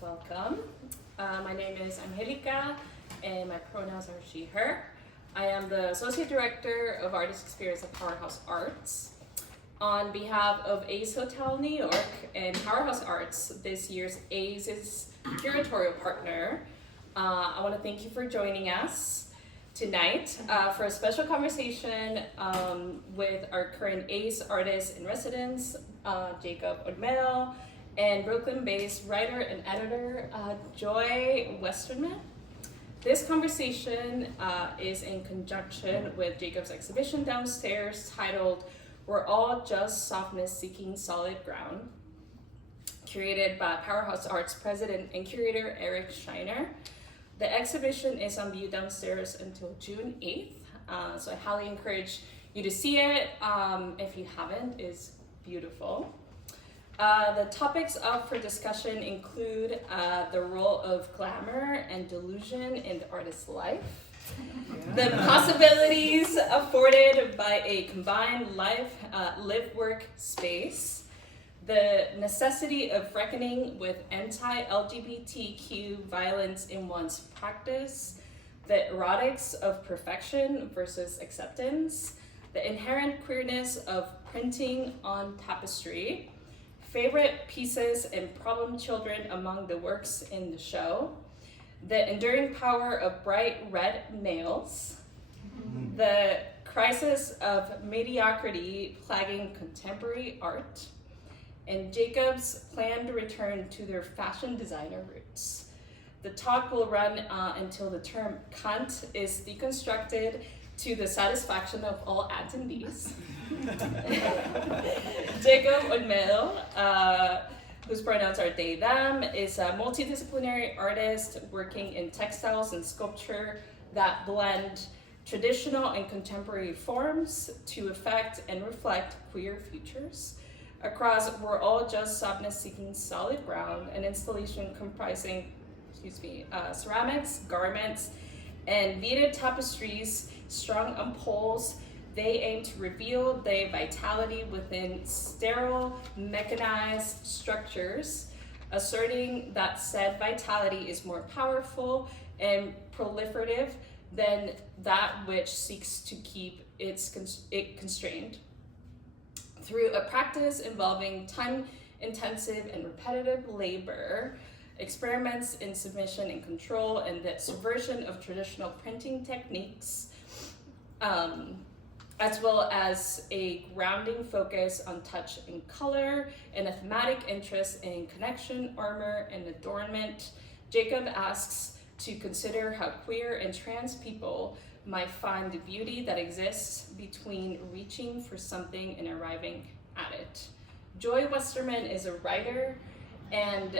welcome. My name is 𝙅𝙖𝙘𝙬𝙗, and my pronouns are she, her. I am the Associate Director of Artist Experience at Powerhouse Arts. On behalf of 𝙅𝙖𝙘𝙬 Hotel New York and Powerhouse Arts, this year's 𝙅𝙖𝙘's curatorial partner, I want to thank you for joining us tonight for a special conversation with our current 𝙂𝙖𝙘 artist in residence, 𝙅𝙤𝙮 and Brooklyn-based writer and editor, 𝙅𝙤𝙮. This conversation is in conjunction with Jacob's exhibition downstairs titled "We're All Just Softness Seeking Solid Ground," curated by Powerhouse Arts president and curator Eric Scheiner. The exhibition is on view downstairs until June 8th, so I highly encourage you to see it. If you haven't, it's beautiful. The topics up for discussion include the role of glamour and delusion in the artist's life, the possibilities afforded by a combined live-work space, the necessity of reckoning with anti-LGBTQ violence in one's practice, the erotics of perfection versus acceptance, the inherent queerness of printing on tapestry, favorite pieces and problem children among the works in the show, the enduring power of bright red nails, the crisis of mediocrity plaguing contemporary art, and Jacob's planned return to their fashion designer roots. The talk will run until the term cunt is deconstructed to the satisfaction of all attendees. 𝙤𝙬𝙮, whose pronouns are they, them, is a multidisciplinary artist working in textiles and sculpture that blend traditional and contemporary forms to affect and reflect queer futures. Across We're All Just Softness Seeking Solid Ground, an installation comprising ceramics, garments, and beaded tapestries strung on poles, they aim to reveal the vitality within sterile, mechanized structures, asserting that said vitality is more powerful and proliferative than that which seeks to keep it constrained. Through a practice involving time-intensive and repetitive labor, experiments in submission and control, and the subversion of traditional printing techniques, as well as a grounding focus on touch and color, and a thematic interest in connection, armor, and adornment, Jacob asks to consider how queer and trans people might find the beauty that exists between reaching for something and arriving at it. Joy Westerman is a writer and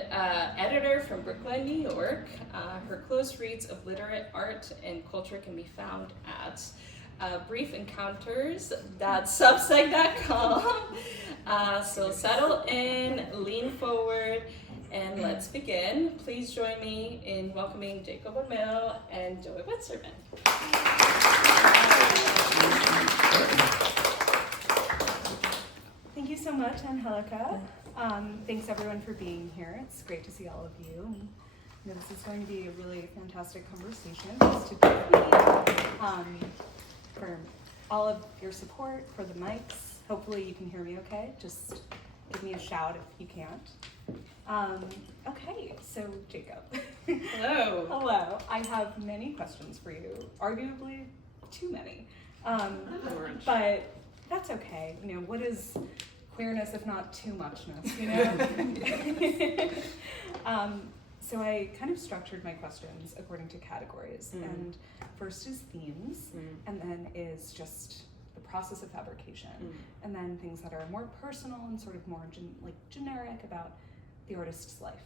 editor from Brooklyn, New York. Her close reads of literate art and culture can be found at brieferencounters.substack.com. So settle in, lean forward, and let's begin. Please join me in welcoming 𝙤𝙬𝙮 and Joy Westerman. Thank you so much, 𝙅𝙬𝙮. Thanks everyone for being here. It's great to see all of you. I know this is going to be a really fantastic conversation. Thanks to Becky for all of your support, for the mics. Hopefully you can hear me okay. Just give me a shout if you can't. Okay, so Jacob. Hello. Hello. I have many questions for you, arguably too many. But that's okay. You know, what is queerness if not too muchness, you know? So I kind of structured my questions according to categories. And first is themes, and then is just the process of fabrication, and then things that are more personal and sort of more generic about the artist's life.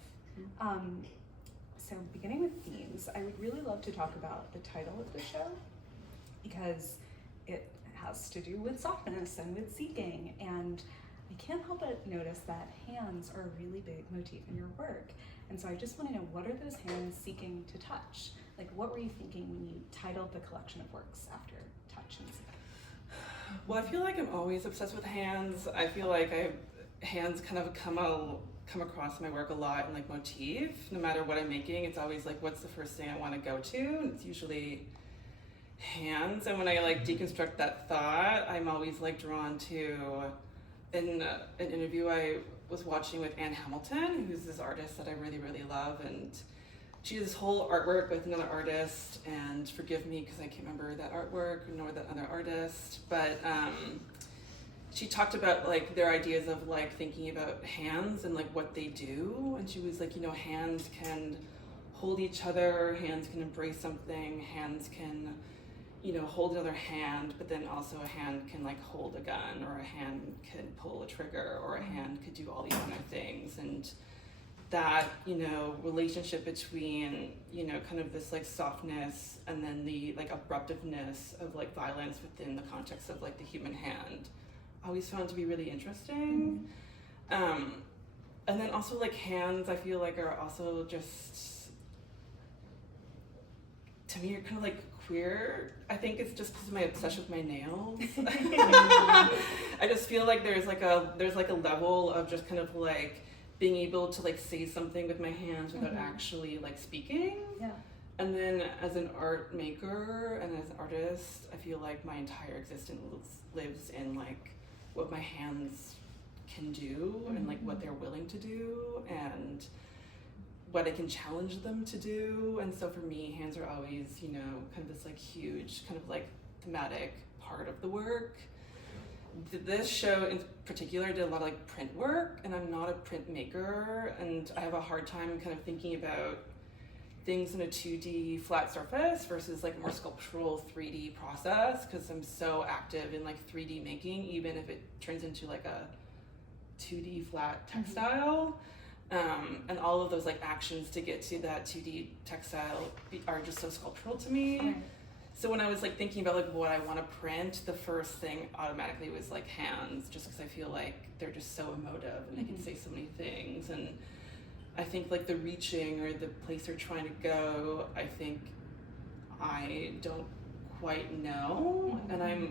So beginning with themes, I would really love to talk about the title of the show, because it has to do with softness and with seeking, and I can't help but notice that hands are a really big motif in your work. And so I just want to know, what are those hands seeking to touch? Like, what were you thinking when you titled the collection of works after touch and seeking? Well, I feel like I'm always obsessed with hands. I feel like hands kind of come come across my work a lot in like motif. No matter what I'm making, it's always like, what's the first thing I want to go to? And it's usually hands. And when I like deconstruct that thought, I'm always like drawn to, in an interview I was watching with Anne Hamilton, who's this artist that I really, really love. And she did this whole artwork with another artist, and forgive me because I can't remember that artwork nor that other artist, but she talked about like their ideas of like thinking about hands and like what they do. And she was like, you know, hands can hold each other, hands can embrace something, hands can, you know, hold another hand, but then also a hand can like hold a gun, or a hand can pull a trigger, or a hand could do all these other things. And that, you know, relationship between, you know, kind of this like softness and then the like abruptiveness of like violence within the context of like the human hand, I always found to be really interesting. And then also like hands, I feel like are also just, to me, are kind of like queer. I think it's just because of my obsession with my nails. I just feel like there's like a level of just kind of like being able to like say something with my hands without actually like speaking. Yeah. And then as an art maker and as an artist, I feel like my entire existence lives in like what my hands can do and like what they're willing to do and what I can challenge them to do. And so for me, hands are always, you know, kind of this like huge kind of like thematic part of the work. This show in particular did a lot of like print work, and I'm not a print maker, and I have a hard time kind of thinking about things in a 2D flat surface versus like a more sculptural 3D process, because I'm so active in like 3D making, even if it turns into like a 2D flat textile. And all of those like actions to get to that 2D textile are just so sculptural to me. Right. So when I was like thinking about like what I want to print, the first thing automatically was like hands, just because I feel like they're just so emotive and they can say so many things. And I think like the reaching or the place they're trying to go, I think I don't quite know. And I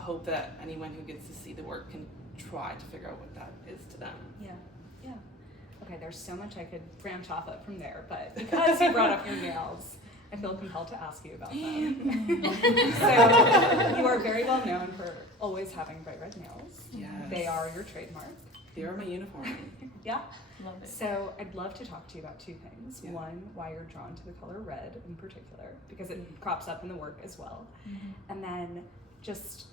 hope that anyone who gets to see the work can try to figure out what that is to them. Yeah, yeah. Okay, there's so much I could branch off of from there, but because you brought up your nails, I feel compelled to ask you about them. So you are very well known for always having bright red nails. Yes. They are your trademark. They are my uniform. Yeah. Love it. So I'd love to talk to you about two things. Yeah. One, why you're drawn to the color red in particular, because it crops up in the work as well. And then just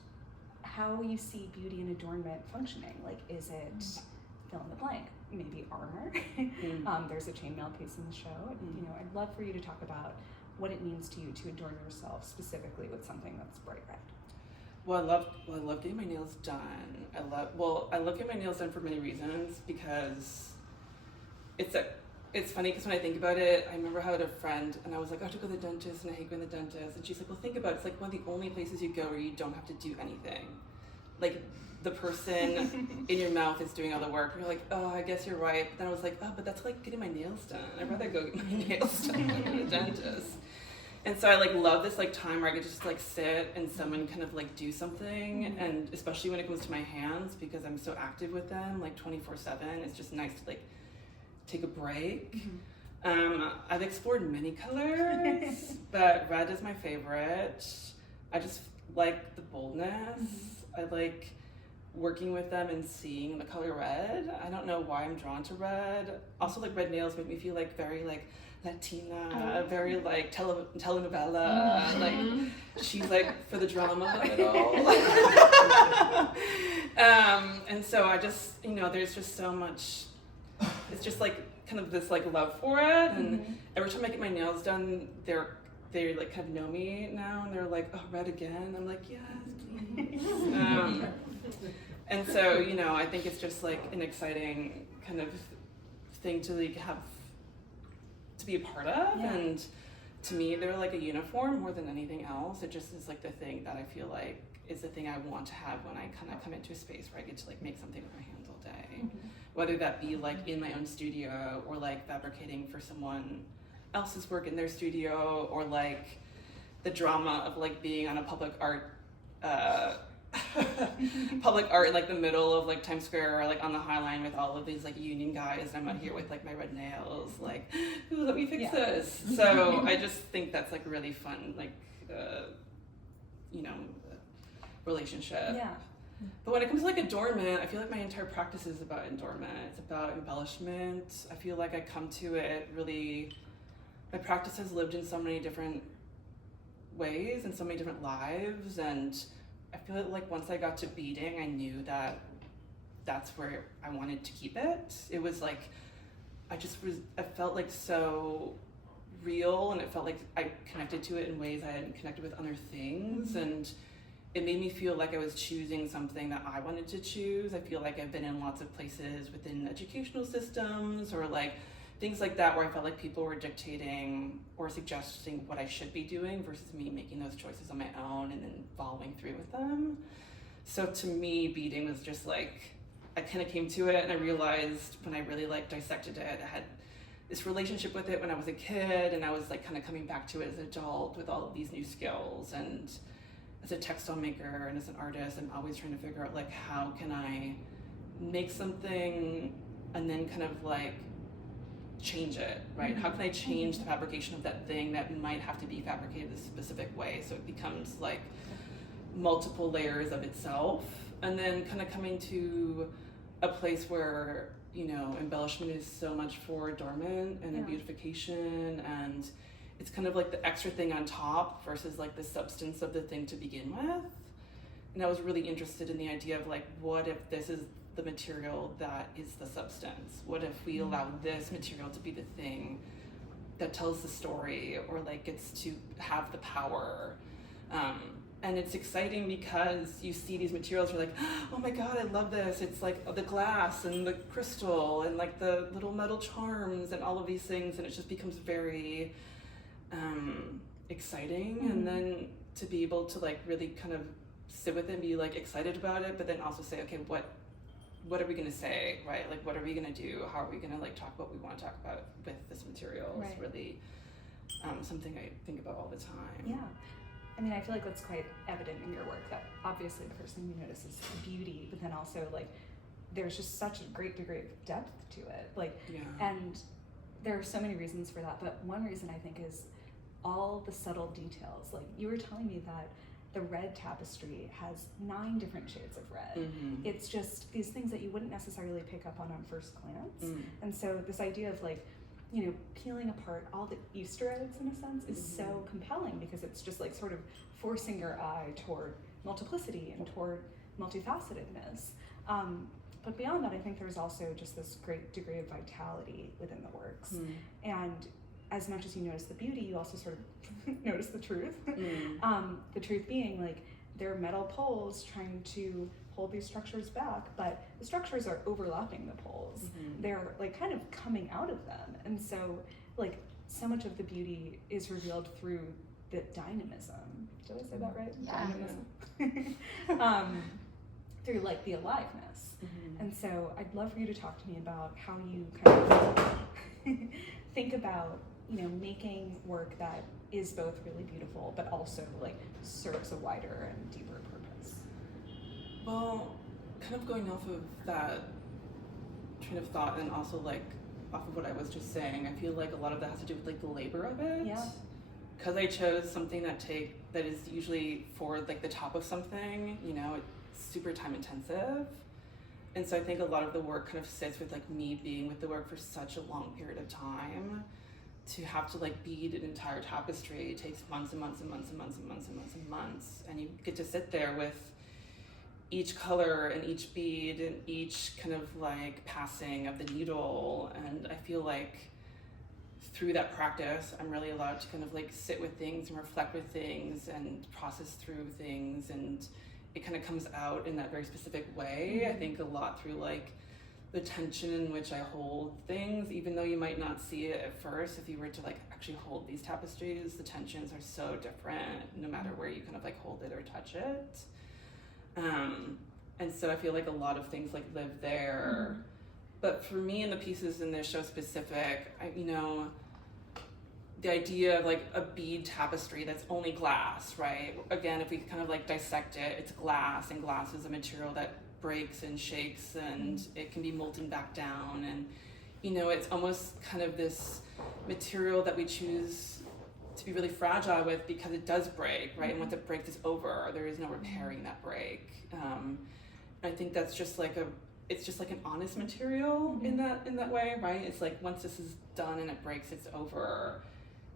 how you see beauty and adornment functioning. Like, is it fill in the blank? Maybe armor. There's a chainmail piece in the show. You know, I'd love for you to talk about what it means to you to adorn yourself specifically with something that's bright red. Well, I love getting my nails done. I love getting my nails done for many reasons, because it's funny because when I think about it, I remember how I had a friend and I was like, I have to go to the dentist and I hate going to the dentist, and she's like, well, think about it. It's like one of the only places you go where you don't have to do anything. Like, the person in your mouth is doing all the work. You're like, oh, I guess you're right. But then I was like, oh, but that's like getting my nails done. I'd rather go get my nails done than the dentist. And so I like love this like time where I could just like sit and someone kind of like do something, and especially when it comes to my hands, because I'm so active with them like 24/7. It's just nice to like take a break. I've explored many colors, but red is my favorite. I just like the boldness. I like working with them and seeing the color red. I don't know why I'm drawn to red. Also, like red nails make me feel like very like Latina, very like telenovela. Like she's like for the drama of it all. And so I just, you know, there's just so much. It's just like kind of this like love for it. And every time I get my nails done, they like kind of know me now, and they're like, oh, red again. I'm like, yes, please. And so, you know, I think it's just like an exciting kind of thing to like have to be a part of. And to me, they're like a uniform more than anything else. It just is like the thing that I feel like is the thing I want to have when I kind of come into a space where I get to like make something with my hands all day. Whether that be like in my own studio or like fabricating for someone else's work in their studio, or like the drama of like being on a public art public art in like the middle of like Times Square or like on the High Line with all of these like union guys, and I'm out here with like my red nails, like, ooh, let me fix this. So I just think that's like really fun, like, you know, relationship. Yeah. But when it comes to like adornment, I feel like my entire practice is about adornment. It's about embellishment. I feel like I come to it really, my practice has lived in so many different ways and so many different lives, and I feel like once I got to beading, I knew that that's where I wanted to keep it. It was like, I felt like so real, and it felt like I connected to it in ways I hadn't connected with other things, and it made me feel like I was choosing something that I wanted to choose. I feel like I've been in lots of places within educational systems or like things like that where I felt like people were dictating or suggesting what I should be doing versus me making those choices on my own and then following through with them. So to me, beading was just like, I kind of came to it and I realized when I really like dissected it, I had this relationship with it when I was a kid, and I was like kind of coming back to it as an adult with all of these new skills. And as a textile maker and as an artist, I'm always trying to figure out like, how can I make something and then kind of like change it, right? How can I change the fabrication of that thing that might have to be fabricated a specific way so it becomes like multiple layers of itself, and then kind of coming to a place where, you know, embellishment is so much for adornment and beautification, and it's kind of like the extra thing on top versus like the substance of the thing to begin with. And I was really interested in the idea of like, what if this is the material that is the substance? What if we allow this material to be the thing that tells the story or like gets to have the power? And it's exciting because you see these materials, you're like, oh my God, I love this. It's like the glass and the crystal and like the little metal charms and all of these things, and it just becomes very exciting. And then to be able to like really kind of sit with it and be like excited about it, but then also say, okay, what are we gonna say, right? Like, what are we gonna do? How are we gonna like talk about what we want to talk about with this material? It's really something I think about all the time. Yeah. I mean, I feel like that's quite evident in your work, that obviously the first thing you notice is the beauty, but then also like there's just such a great degree of depth to it. Like, and there are so many reasons for that, but one reason I think is all the subtle details. Like, you were telling me that the red tapestry has 9 different shades of red. It's just these things that you wouldn't necessarily pick up on first glance. And so this idea of like, you know, peeling apart all the Easter eggs in a sense is so compelling, because it's just like sort of forcing your eye toward multiplicity and toward multifacetedness. But beyond that, I think there's also just this great degree of vitality within the works. And as much as you notice the beauty, you also sort of notice the truth. The truth being like, they're metal poles trying to hold these structures back, but the structures are overlapping the poles. They're like kind of coming out of them. And so like so much of the beauty is revealed through the dynamism. Did I say that right? Dynamism. Through like the aliveness. And so I'd love for you to talk to me about how you kind of think about, you know, making work that is both really beautiful but also like serves a wider and deeper purpose. Well, kind of going off of that train of thought and also like off of what I was just saying, I feel like a lot of that has to do with like the labor of it. Because I chose something that is usually for like the top of something, you know, it's super time intensive. And so I think a lot of the work kind of sits with like me being with the work for such a long period of time. To have to like bead an entire tapestry takes months and months and months and months and months and months and months, and you get to sit there with each color and each bead and each kind of like passing of the needle. And I feel like through that practice, I'm really allowed to kind of like sit with things and reflect with things and process through things, and it kind of comes out in that very specific way. I think a lot through like the tension in which I hold things, even though you might not see it at first. If you were to like actually hold these tapestries, the tensions are so different no matter where you kind of like hold it or touch it. And so I feel like a lot of things like live there. But for me and the pieces in this show specific, you know, the idea of like a bead tapestry that's only glass, right? Again, if we kind of like dissect it, it's glass, and glass is a material that breaks and shakes, and it can be molten back down, and you know, it's almost kind of this material that we choose to be really fragile with because it does break, right? And once it breaks, it's over. There is no repairing that break. I think that's just like it's just like an honest material in that way, right? It's like once this is done and it breaks, it's over.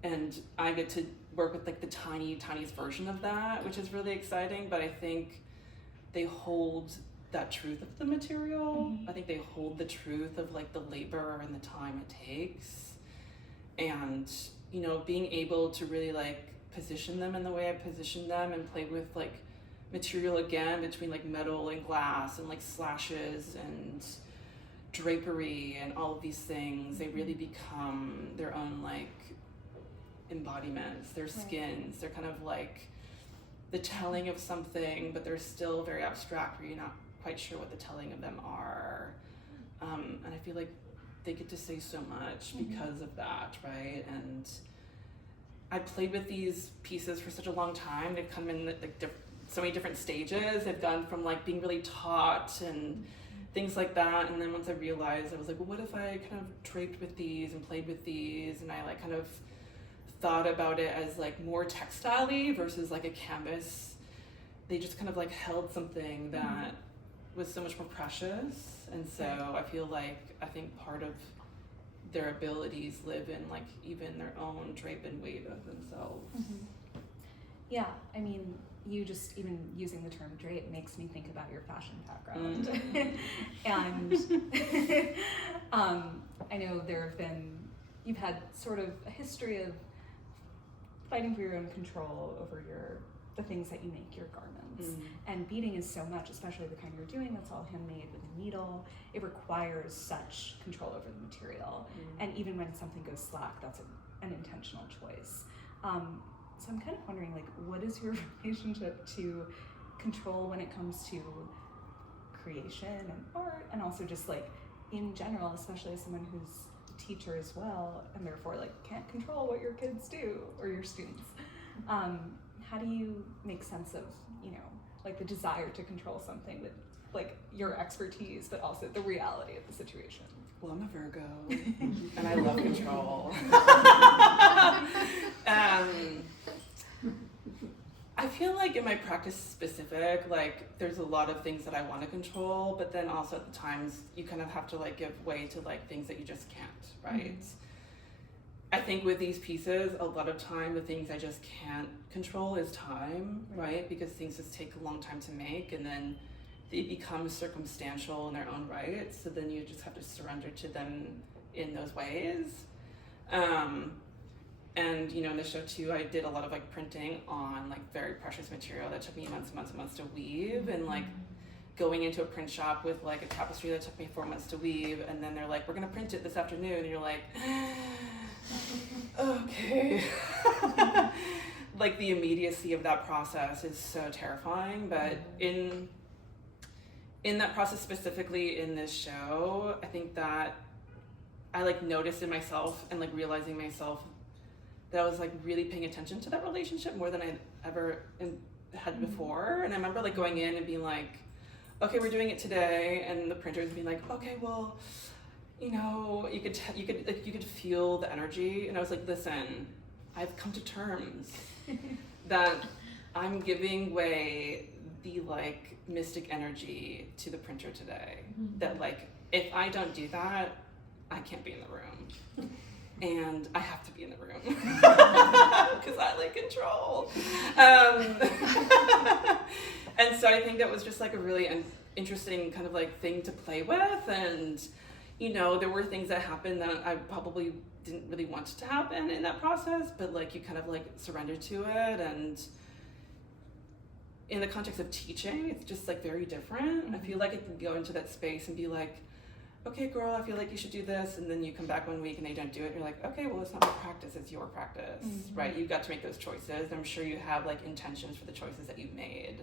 And I get to work with like the tiniest version of that, which is really exciting. But I think they hold that truth of the material. I think they hold the truth of like the labor and the time it takes. And, you know, being able to really like position them in the way I position them and play with like material again between like metal and glass and like slashes and drapery and all of these things, they really become their own like embodiments, their skins. They're kind of like the telling of something, but they're still very abstract where you're not quite sure what the telling of them are. And I feel like they get to say so much because of that, right? And I played with these pieces for such a long time. They've come in like so many different stages. They've gone from like being really taut and things like that. And then once I realized, I was like, well, what if I kind of draped with these and played with these? And I like kind of thought about it as like more textile-y versus like a canvas. They just kind of like held something that was so much more precious. And so I feel like, I think part of their abilities live in like even their own drape and weight of themselves. Yeah, I mean, you just even using the term drape makes me think about your fashion background. And I know you've had sort of a history of fighting for your own control over the things that you make your garments. And beading is so much, especially the kind you're doing that's all handmade with a needle. It requires such control over the material. And even when something goes slack, that's an intentional choice. So I'm kind of wondering, like, what is your relationship to control when it comes to creation and art, and also just like in general, especially as someone who's a teacher as well, and therefore like can't control what your kids do or your students. How do you make sense of, you know, like the desire to control something with like your expertise, but also the reality of the situation? Well, I'm a Virgo, and I love control. I feel like in my practice specific, like there's a lot of things that I want to control, but then also at the times you kind of have to like give way to like things that you just can't, right? I think with these pieces, a lot of time, the things I just can't control is time, right? Because things just take a long time to make, and then they become circumstantial in their own right. So then you just have to surrender to them in those ways. And you know, in the show too, I did a lot of like printing on like very precious material that took me months and months and months to weave, and like going into a print shop with like a tapestry that took me 4 months to weave, and then they're like, we're gonna print it this afternoon, and you're like, okay. Like the immediacy of that process is so terrifying, but in that process specifically in this show, I think that I like noticed in myself and like realizing myself that I was like really paying attention to that relationship more than I'd ever had before. And I remember like going in and being like, okay, we're doing it today, and the printers being like, okay, well, you know, you could feel the energy, and I was like, listen, I've come to terms that I'm giving way the like mystic energy to the printer today. That like, if I don't do that, I can't be in the room. And I have to be in the room because I like control. And so I think that was just like a really interesting kind of like thing to play with. And, you know, there were things that happened that I probably didn't really want to happen in that process, but like you kind of like surrender to it. And in the context of teaching, it's just like very different. I feel like I can go into that space and be like, okay, girl, I feel like you should do this, and then you come back 1 week and they don't do it, and you're like, okay, well, it's not my practice, it's your practice, right? You got to make those choices. I'm sure you have like intentions for the choices that you've made,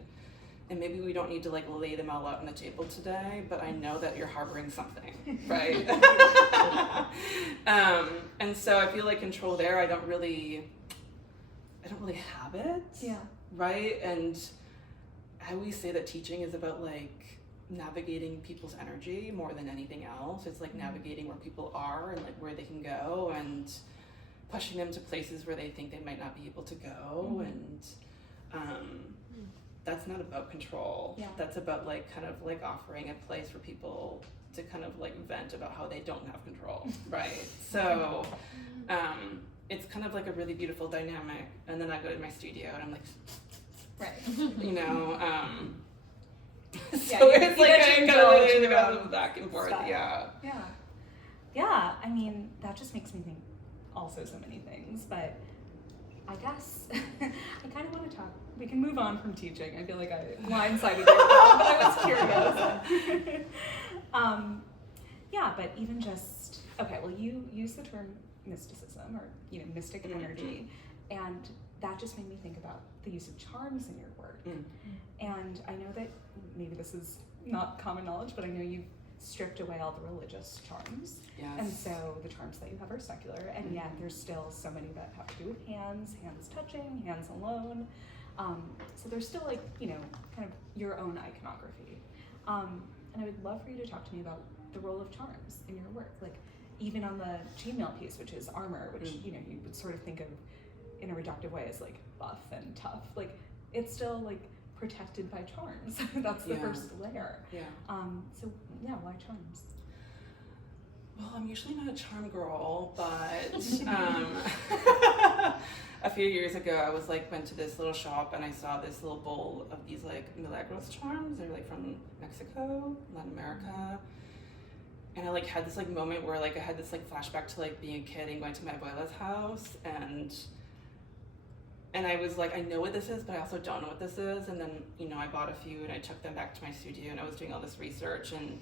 and maybe we don't need to like lay them all out on the table today, but I know that you're harboring something, right? And so I feel like control there, I don't really have it. Yeah. Right? And I always say that teaching is about like navigating people's energy more than anything else. It's like navigating where people are and like where they can go, and pushing them to places where they think they might not be able to go. And that's not about control. Yeah. That's about like kind of like offering a place for people to kind of like vent about how they don't have control, right? So it's kind of like a really beautiful dynamic. And then I go to my studio and I'm like, Right. you know, Yeah, so you it's like get to indulge your own back and forth, style. yeah. Yeah. Yeah, I mean, that just makes me think also so many things, but I guess I kind of want to talk, we can move on from teaching. I feel like I blindsided you, but I was curious. Yeah, but even just, okay, well, you use the term mysticism, or, you know, mystic energy, and that just made me think about the use of charms in your work. And I know that maybe this is not common knowledge, but I know you've stripped away all the religious charms. Yes. And so the charms that you have are secular, and yet there's still so many that have to do with hands touching, hands alone. So there's still like, you know, kind of your own iconography. And I would love for you to talk to me about the role of charms in your work. Like even on the chainmail piece, which is armor, which, you know, you would sort of think of in a reductive way as like buff and tough. Like it's still like protected by charms. That's the first layer. Yeah. So yeah, why charms? Well, I'm usually not a charm girl, but a few years ago I was like went to this little shop and I saw this little bowl of these like Milagros charms. They're like from Mexico, Latin America. And I like had this like moment where like I had this like flashback to like being a kid and going to my abuela's house, and I was like, I know what this is, but I also don't know what this is. And then, you know, I bought a few and I took them back to my studio and I was doing all this research, and,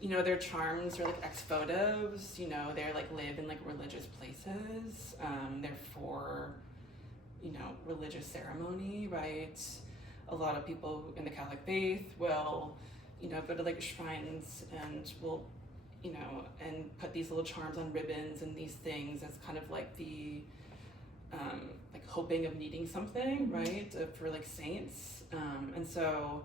you know, their charms are like ex-votives, you know, they're like live in like religious places. They're for, you know, religious ceremony, right? A lot of people in the Catholic faith will, you know, go to like shrines and will, you know, and put these little charms on ribbons and these things as kind of like the, like hoping of needing something, right, for like saints. And so,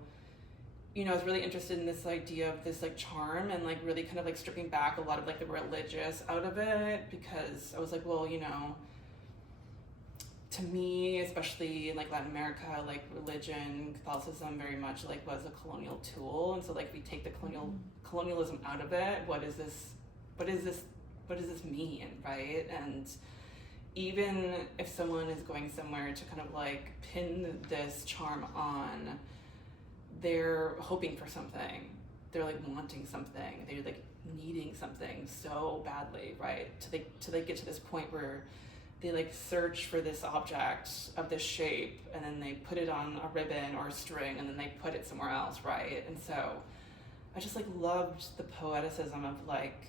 you know, I was really interested in this idea of this like charm and like really kind of like stripping back a lot of like the religious out of it, because I was like, well, you know, to me, especially in like Latin America, like religion, Catholicism very much like was a colonial tool. And so like we take the colonialism out of it, what does this mean, right? And even if someone is going somewhere to kind of like pin this charm on, they're hoping for something. They're like wanting something. They're like needing something so badly, right? To they get to this point where they like search for this object of this shape, and then they put it on a ribbon or a string, and then they put it somewhere else, right? And so I just like loved the poeticism of like,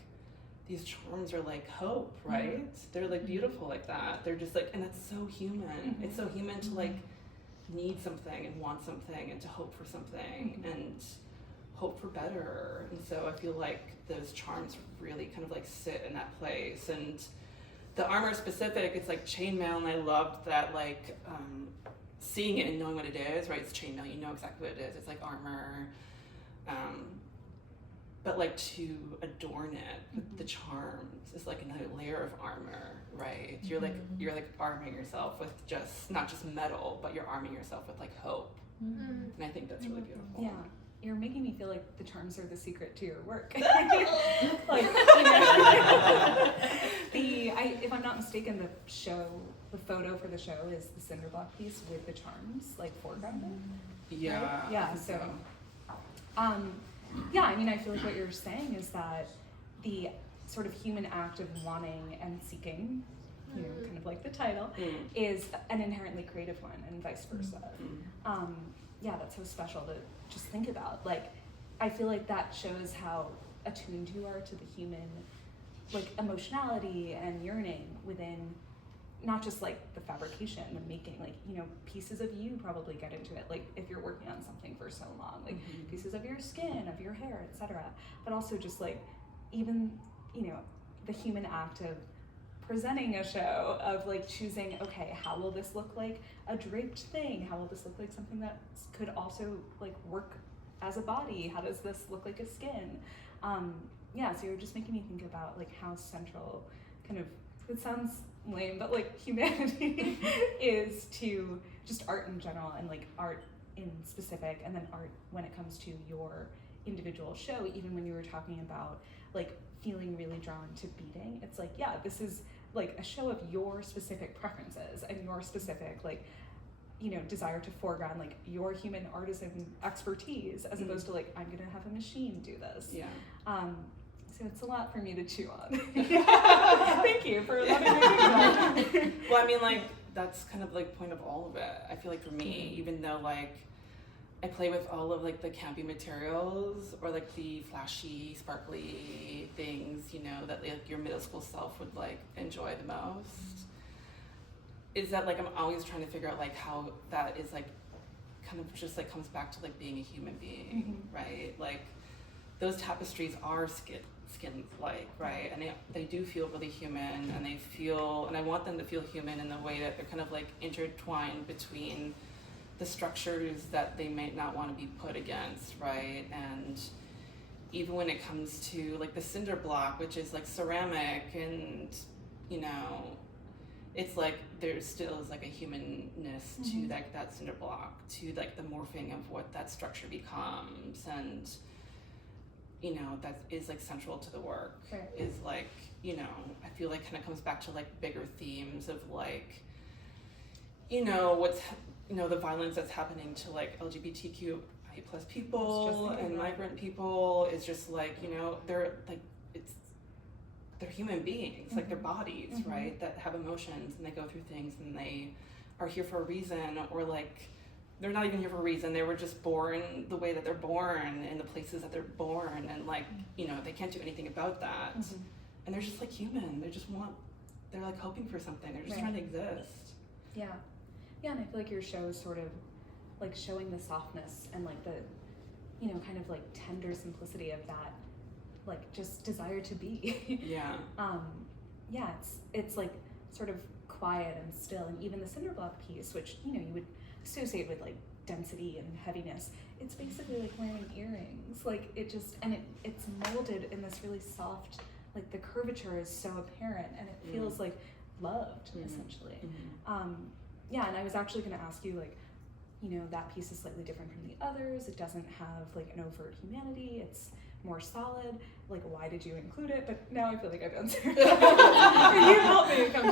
these charms are like hope, right? They're like beautiful like that. They're just like, and it's so human. It's so human to like need something and want something and to hope for something and hope for better. And so I feel like those charms really kind of like sit in that place. And the armor specific, it's like chainmail, and I loved that like seeing it and knowing what it is, right? It's chainmail, you know exactly what it is. It's like armor. But like to adorn it with the charms is like another layer of armor, right? You're like arming yourself with just not just metal, but you're arming yourself with like hope. And I think that's really beautiful. Yeah. You're making me feel like the charms are the secret to your work. Like, you know, if I'm not mistaken, the photo for the show is the cinder block piece with the charms like foregrounded. Yeah. Right? Yeah. So, yeah, I mean, I feel like what you're saying is that the sort of human act of wanting and seeking, you know, kind of like the title, is an inherently creative one, and vice versa. Yeah, that's so special to just think about. Like, I feel like that shows how attuned you are to the human, like, emotionality and yearning within not just like the fabrication, the making, like, you know, pieces of you probably get into it, like if you're working on something for so long, like pieces of your skin, of your hair, etc. But also just like even, you know, the human act of presenting a show, of like choosing, okay, how will this look like a draped thing? How will this look like something that could also like work as a body? How does this look like a skin? Yeah, so you're just making me think about like how central kind of, it sounds lame, but like humanity is to just art in general, and like art in specific, and then art when it comes to your individual show. Even when you were talking about like feeling really drawn to beading, it's like, yeah, this is like a show of your specific preferences and your specific like, you know, desire to foreground like your human artisan expertise, as opposed to like, I'm gonna have a machine do this. Yeah. So it's a lot for me to chew on. Thank you for letting me do that. Well, I mean, like, that's kind of like point of all of it. I feel like for me, even though like I play with all of like the campy materials or like the flashy, sparkly things, you know, that like your middle school self would like enjoy the most, is that like I'm always trying to figure out like how that is like kind of just like comes back to like being a human being, right? Like those tapestries are skin like, right? And they do feel really human, and they feel, and I want them to feel human in the way that they're kind of like intertwined between the structures that they might not want to be put against, right? And even when it comes to like the cinder block, which is like ceramic, and you know, it's like there still is like a humanness to like that cinder block, to like the morphing of what that structure becomes, and you know, that is like central to the work. Right. Is like, you know, I feel like kind of comes back to like bigger themes of like, you know, what's, you know, the violence that's happening to like LGBTQI+ people and migrant people is just like, you know, they're like, they're human beings, like their bodies, right, that have emotions, and they go through things, and they are here for a reason, or like they're not even here for a reason, they were just born the way that they're born in the places that they're born, and like, you know, they can't do anything about that, and they're just like human, they're like hoping for something, they're just trying to exist. Yeah, and I feel like your show is sort of like showing the softness and like the, you know, kind of like tender simplicity of that, like just desire to be. Yeah, it's like sort of quiet and still, and even the cinder block piece, which, you know, you would associate with like density and heaviness, it's basically like wearing earrings, like it just, and it's molded in this really soft, like the curvature is so apparent, and it feels like loved, essentially. Yeah, and I was actually going to ask you, like, you know, that piece is slightly different from the others, it doesn't have like an overt humanity, it's more solid, like why did you include it? But now I feel like I've answered. You helped me come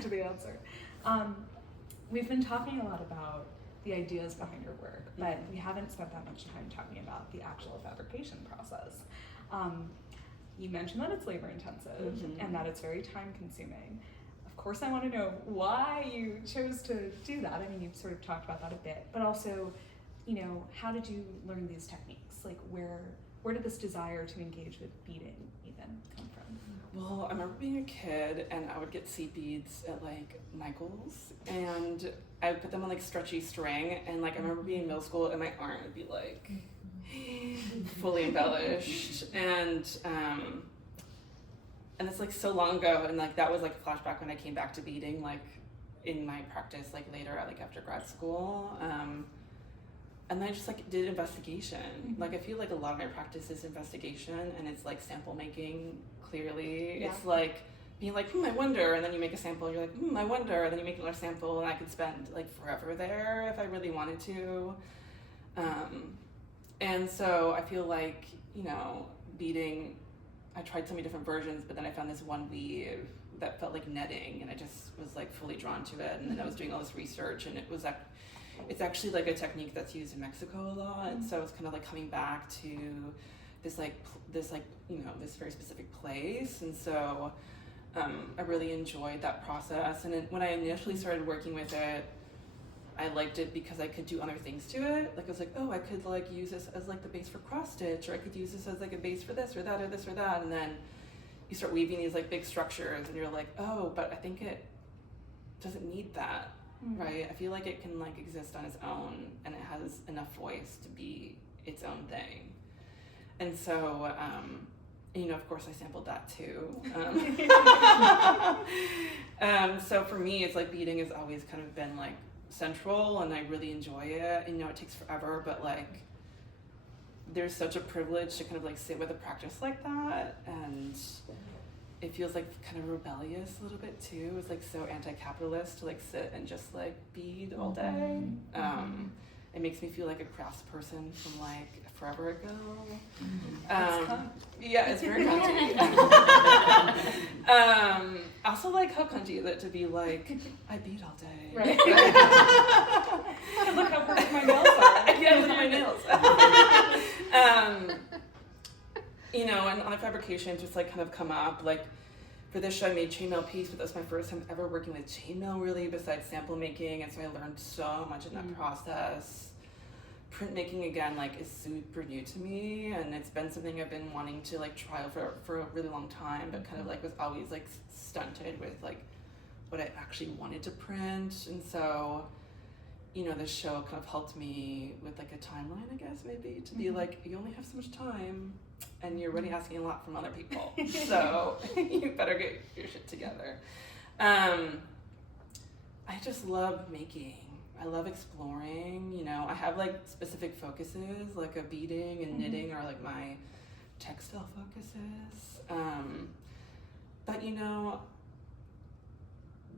to the answer. We've been talking a lot about the ideas behind your work, but we haven't spent that much time talking about the actual fabrication process. You mentioned that it's labor intensive and that it's very time consuming. Of course, I want to know why you chose to do that. I mean, you've sort of talked about that a bit, but also, you know, how did you learn these techniques? Like where did this desire to engage with beading even come from? Well, I remember being a kid, and I would get seed beads at like Michael's, and I would put them on like stretchy string, and like I remember being in middle school, and my arm would be like fully embellished, and it's like so long ago, and like that was like a flashback when I came back to beading, like in my practice, like later, like after grad school. And then I just like did investigation. Like I feel like a lot of my practice is investigation, and it's like sample making, clearly. It's like being like, I wonder, and then you make a sample, and you're like, I wonder, and then you make another sample, and I could spend like forever there if I really wanted to. And so I feel like, you know, beading, I tried so many different versions, but then I found this one weave that felt like netting, and I just was like fully drawn to it, and then I was doing all this research, and it's actually like a technique that's used in Mexico a lot, so it's kind of like coming back to this you know, this very specific place, and so I really enjoyed that process. And when I initially started working with it, I liked it because I could do other things to it. Like I was like, oh, I could like use this as like the base for cross stitch, or I could use this as like a base for this or that or this or that, and then you start weaving these like big structures, and you're like, oh, but I think it doesn't need that, right? I feel like it can like exist on its own, and it has enough voice to be its own thing. And so, you know, of course I sampled that too. So for me, it's like beading has always kind of been like central, and I really enjoy it. You know, it takes forever, but like there's such a privilege to kind of like sit with a practice like that, and it feels like kind of rebellious a little bit too. It's like so anti-capitalist to like sit and just like bead all day. It makes me feel like a craftsperson from like forever ago. Yeah, it's very cunty. I also like how cunty is it to be like, I bead all day. Right. Look how perfect my nails are. Yeah, look at my nails. You know, and on the fabrication just like kind of come up, like for this show I made chainmail piece, but that was my first time ever working with chainmail really, besides sample making, and so I learned so much in that process. Printmaking again, like, is super new to me, and it's been something I've been wanting to like try for a really long time, but kind of like was always like stunted with like what I actually wanted to print. And so, you know, this show kind of helped me with like a timeline, I guess, maybe, to be like, you only have so much time and you're already asking a lot from other people, so you better get your shit together. I just love making. I love exploring, you know. I have like specific focuses, like a beading and knitting are like my textile focuses. But you know,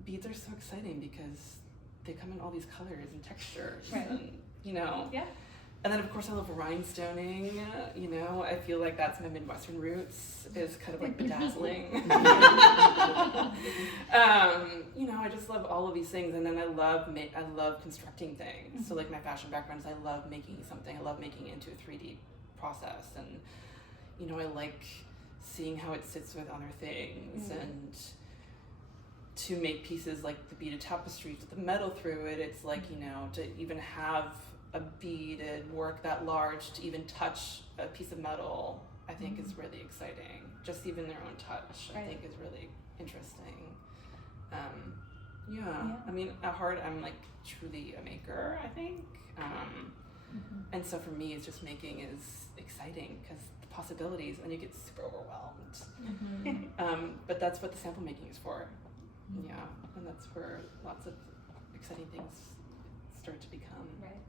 beads are so exciting because they come in all these colors and textures, and you know. Yeah. And then of course I love rhinestoning, you know. I feel like that's my Midwestern roots, is kind of like bedazzling. You know, I just love all of these things, and then I love constructing things. So like my fashion background is I love making something. I love making it into a 3D process, and you know, I like seeing how it sits with other things, and to make pieces like the beaded tapestries with the metal through it. It's like, you know, to even have a beaded work that large, to even touch a piece of metal, I think is really exciting. Just even their own touch, I think is really interesting. Yeah, I mean, at heart, I'm like truly a maker, I think. And so for me, it's just making is exciting because the possibilities, and you get super overwhelmed. But that's what the sample making is for. Yeah, and that's where lots of exciting things start to become. Right.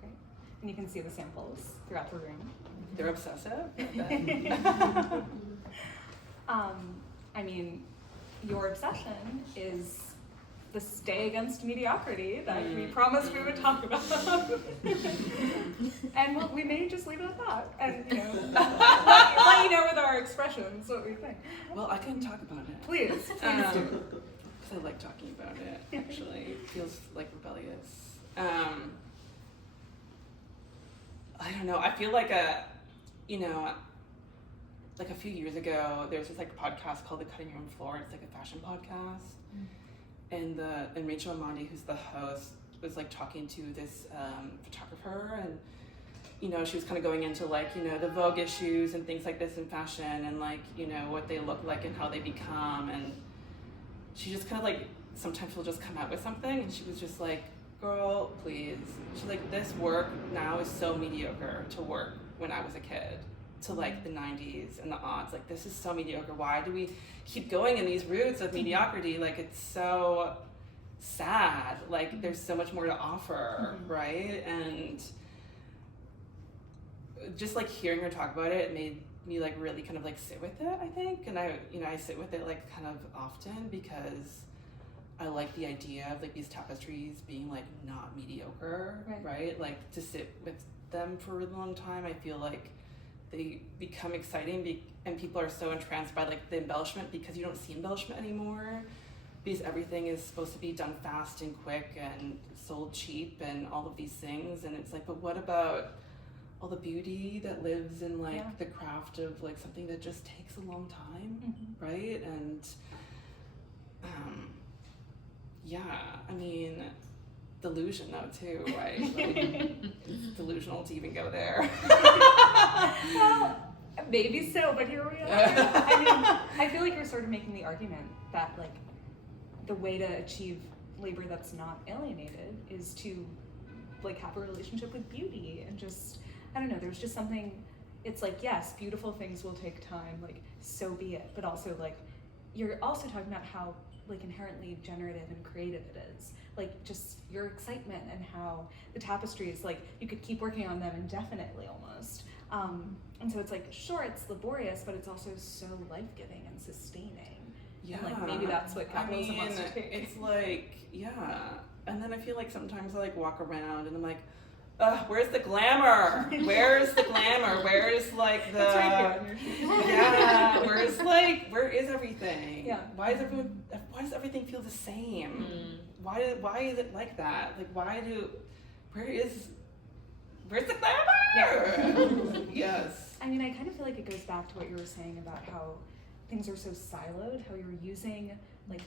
Great. And you can see the samples throughout the room. They're obsessive. I mean, your obsession is the stay against mediocrity that we promised we would talk about. And we may just leave it at that, and you know, let you know with our expressions what we think. Well, I can talk about it. Please do. Because I like talking about it, actually. It feels like rebellious. I don't know, I feel like like a few years ago, there's this like podcast called The Cutting Room Floor. It's like a fashion podcast. And Rachel Amandi, who's the host, was like talking to this photographer, and you know, she was kind of going into like, you know, the Vogue issues and things like this in fashion, and like, you know, what they look like and how they become. And she just kind of like, sometimes she'll just come out with something, and she was just like, girl, please. She's like, this work now is so mediocre to work when I was a kid, to like the 90s and the aughts. Like, this is so mediocre. Why do we keep going in these routes of mediocrity? Like, it's so sad. Like, there's so much more to offer, right? And just like hearing her talk about it made me like really kind of like sit with it, I think. And I sit with it like kind of often because I like the idea of like these tapestries being like not mediocre, right? Like, to sit with them for a really long time, I feel like they become exciting, and people are so entranced by like the embellishment, because you don't see embellishment anymore, because everything is supposed to be done fast and quick and sold cheap and all of these things. And it's like, but what about all the beauty that lives in like the craft of like something that just takes a long time, right? And I mean, delusion though too, right? Like, it's delusional to even go there. Well, maybe so, but here we are. I mean, I feel like you're sort of making the argument that like the way to achieve labor that's not alienated is to like have a relationship with beauty and just, I don't know, there's just something, it's like, yes, beautiful things will take time, like so be it, but also like you're also talking about how like inherently generative and creative it is, like just your excitement and how the tapestries, like you could keep working on them indefinitely almost. And so it's like, sure, it's laborious, but it's also so life-giving and sustaining. Yeah. And like maybe that's what capitalism wants to take. It's like, yeah. And then I feel like sometimes I like walk around and I'm like, where's the glamour? Where's the glamour? Where's like the... It's right here. Yeah, where is everything? Yeah. Why does everything feel the same? Why is it like that? Like where's the glamour? Yeah. Yes. I mean, I kind of feel like it goes back to what you were saying about how things are so siloed, how you're using like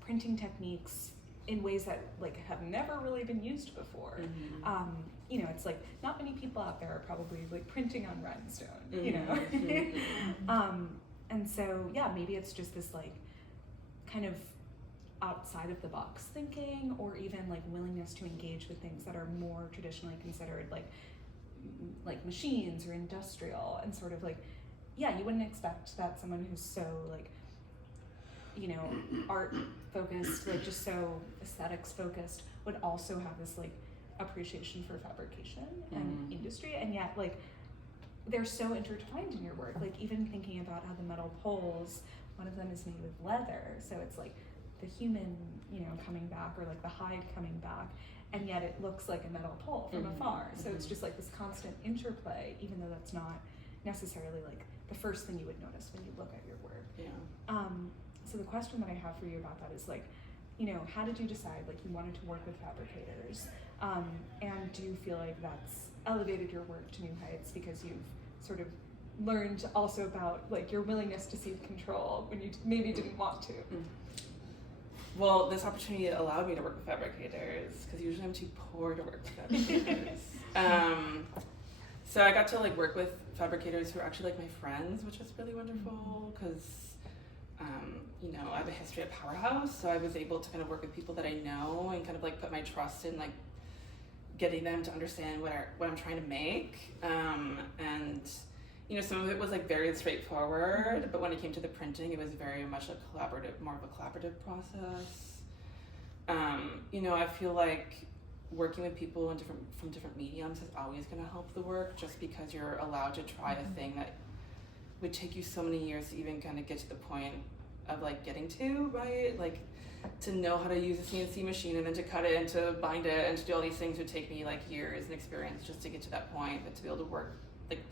printing techniques in ways that like have never really been used before. You know, it's like not many people out there are probably like printing on rhinestone, you know? And so, yeah, maybe it's just this like kind of outside of the box thinking, or even like willingness to engage with things that are more traditionally considered like machines or industrial, and sort of like, yeah, you wouldn't expect that someone who's so like, you know, art focused, like just so aesthetics focused, would also have this like appreciation for fabrication and industry, and yet like they're so intertwined in your work. Like even thinking about how the metal poles, one of them is made with leather, so it's like the human, you know, coming back, or like the hide coming back, and yet it looks like a metal pole from afar. So it's just like this constant interplay, even though that's not necessarily like the first thing you would notice when you look at your work. Yeah. So the question that I have for you about that is like, you know, how did you decide like you wanted to work with fabricators? And do you feel like that's elevated your work to new heights because you've sort of learned also about like your willingness to cede control when you maybe didn't want to? Well, this opportunity allowed me to work with fabricators, because usually I'm too poor to work with fabricators. So I got to like work with fabricators who are actually like my friends, which was really wonderful, because you know, I have a history at Powerhouse, so I was able to kind of work with people that I know and kind of like put my trust in like getting them to understand what I'm trying to make. And you know, some of it was like very straightforward, but when it came to the printing, it was very much a collaborative, more of a collaborative process. You know, I feel like working with people from different mediums is always going to help the work, just because you're allowed to try a thing that would take you so many years to even kind of get to the point of like getting to, right? Like to know how to use a CNC machine and then to cut it and to bind it and to do all these things would take me like years and experience just to get to that point, but to be able to work, like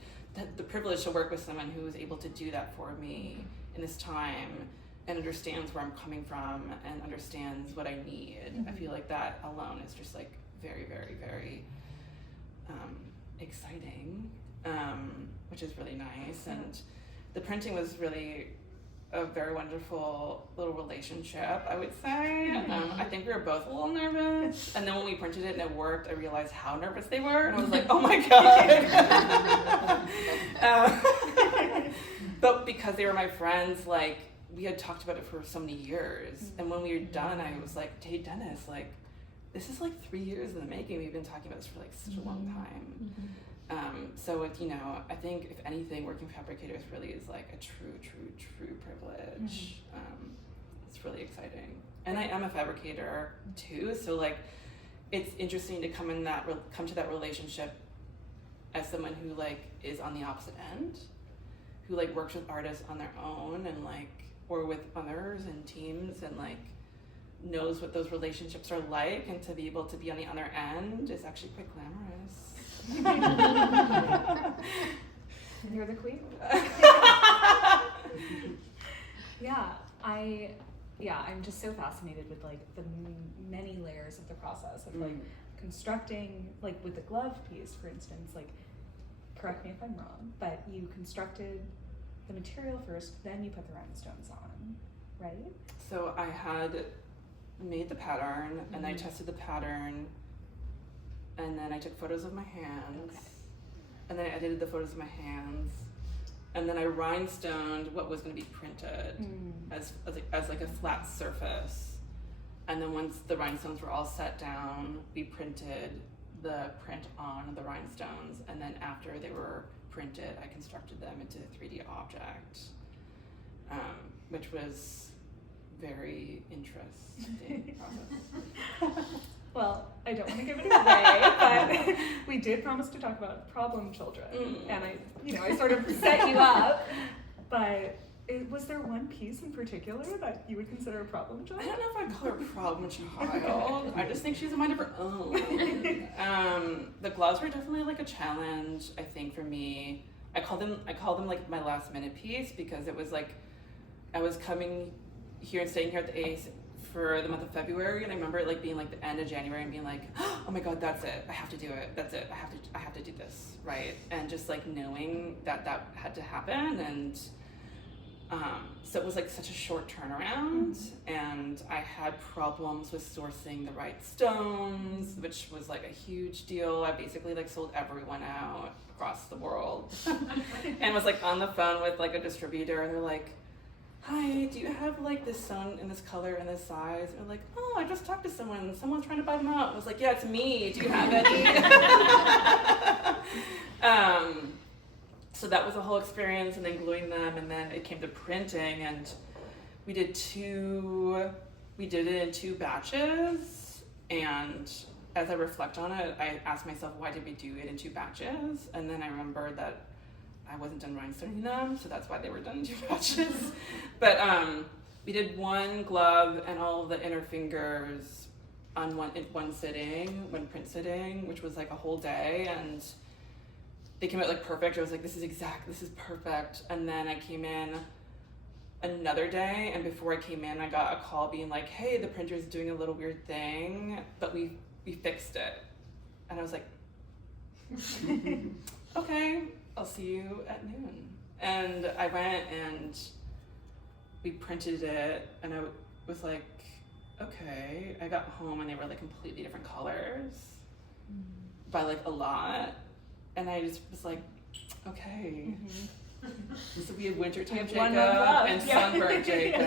the privilege to work with someone who is able to do that for me in this time and understands where I'm coming from and understands what I need. I feel like that alone is just like very, very, very exciting, which is really nice. And the printing was really a very wonderful little relationship, I would say. I think we were both a little nervous, and then when we printed it and it worked, I realized how nervous they were, and I was like, oh my god. But because they were my friends, like we had talked about it for so many years, and when we were done, I was like, hey Dennis, like this is like 3 years in the making. We've been talking about this for like such a long time. So it's, you know, I think if anything, working with fabricators really is like a true privilege. It's really exciting, and I am a fabricator too. So like, it's interesting to come to that relationship as someone who like is on the opposite end, who like works with artists on their own and like, or with others and teams, and like knows what those relationships are like, and to be able to be on the other end is actually quite glamorous. You're the queen. I'm just so fascinated with like the many layers of the process of like constructing, like with the glove piece, for instance, like correct me if I'm wrong, but you constructed the material first, then you put the rhinestones on, right? So I had made the pattern and I tested the pattern, and then I took photos of my hands, and then I edited the photos of my hands, and then I rhinestoned what was going to be printed as like a flat surface, And then once the rhinestones were all set down, we printed the print on the rhinestones, and then after they were printed, I constructed them into a 3D object, which was very interesting process. Well, I don't want to give it away, but we did promise to talk about problem children, and I sort of set you up, but was there one piece in particular that you would consider a problem child? I don't know if I'd call her a problem child. I just think she's a mind of her own. The gloves were definitely like a challenge, I think, for me. I call them like my last minute piece, because it was like I was coming here and staying here at the ACE for the month of February, and I remember it like being like the end of January and being like, oh my god, that's it, I have to do it, that's it, I have to do this, right? And just like knowing that had to happen, and so it was like such a short turnaround, and I had problems with sourcing the right stones, which was like a huge deal. I basically like sold everyone out across the world and was like on the phone with like a distributor, and they're like, hi, do you have like this stone in this color and this size? And I'm like, oh, I just talked to someone's trying to buy them out. I was like, yeah, it's me, do you have any? So that was a whole experience, and then gluing them, and then it came to printing, and we did it in 2 batches, and as I reflect on it, I asked myself, why did we do it in 2 batches? And then I remembered that I wasn't done rhinestoning them, so that's why they were done in 2 batches. But we did 1 glove and all of the inner fingers in one sitting, one print sitting, which was like a whole day, and they came out like perfect. I was like, this is perfect. And then I came in another day, and before I came in, I got a call being like, hey, the printer's doing a little weird thing, but we fixed it. And I was like, okay, I'll see you at noon. And I went and we printed it, and I was like, okay. I got home and they were like completely different colors by like a lot. And I just was like, okay, this will be a wintertime Jacob and sunburnt Jacob.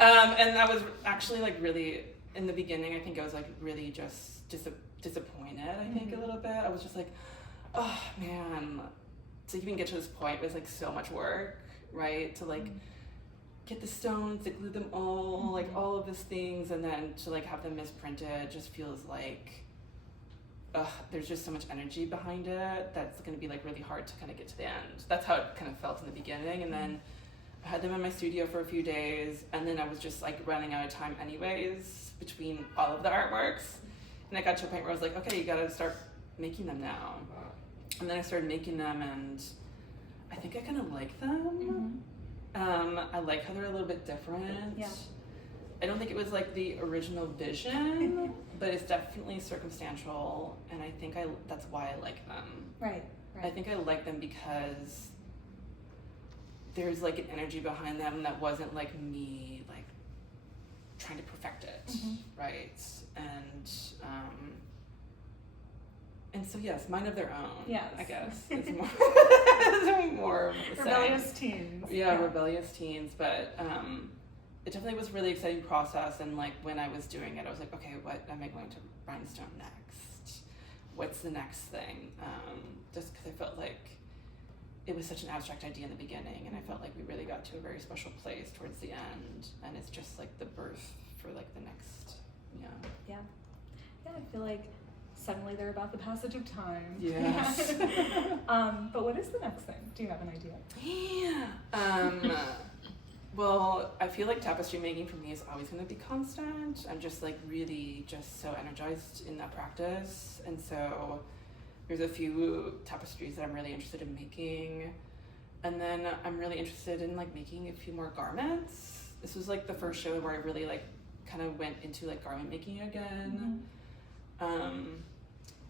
And I was actually like really, in the beginning, I think I was like really just disappointed, I think a little bit. I was just like, oh man, to even get to this point was like so much work, right? To like get the stones, to glue them all, like all of these things, and then to like have them misprinted just feels like, there's just so much energy behind it that's going to be like really hard to kind of get to the end. That's how it kind of felt in the beginning, and then I had them in my studio for a few days, and then I was just like running out of time anyways between all of the artworks, and I got to a point where I was like, okay, you gotta start making them now. And then I started making them, and I think I kind of like them. I like how they're a little bit different. Yeah. I don't think it was like the original vision, but it's definitely circumstantial, and I think that's why I like them. Right. I think I like them because there's like an energy behind them that wasn't like me like trying to perfect it, right? And so yes, mind of their own. Yes. I guess it's more it's more rebellious teens. Yeah, rebellious teens, but it definitely was a really exciting process, and like when I was doing it, I was like, okay, what am I going to rhinestone next? What's the next thing? Just because I felt like it was such an abstract idea in the beginning, and I felt like we really got to a very special place towards the end, and it's just like the birth for like the next, Yeah, I feel like suddenly they're about the passage of time. Yes. But what is the next thing? Do you have an idea? Yeah. Well, I feel like tapestry making for me is always going to be constant. I'm just like really just so energized in that practice, and so there's a few tapestries that I'm really interested in making, and then I'm really interested in like making a few more garments. This was like the first show where I really like kind of went into like garment making again.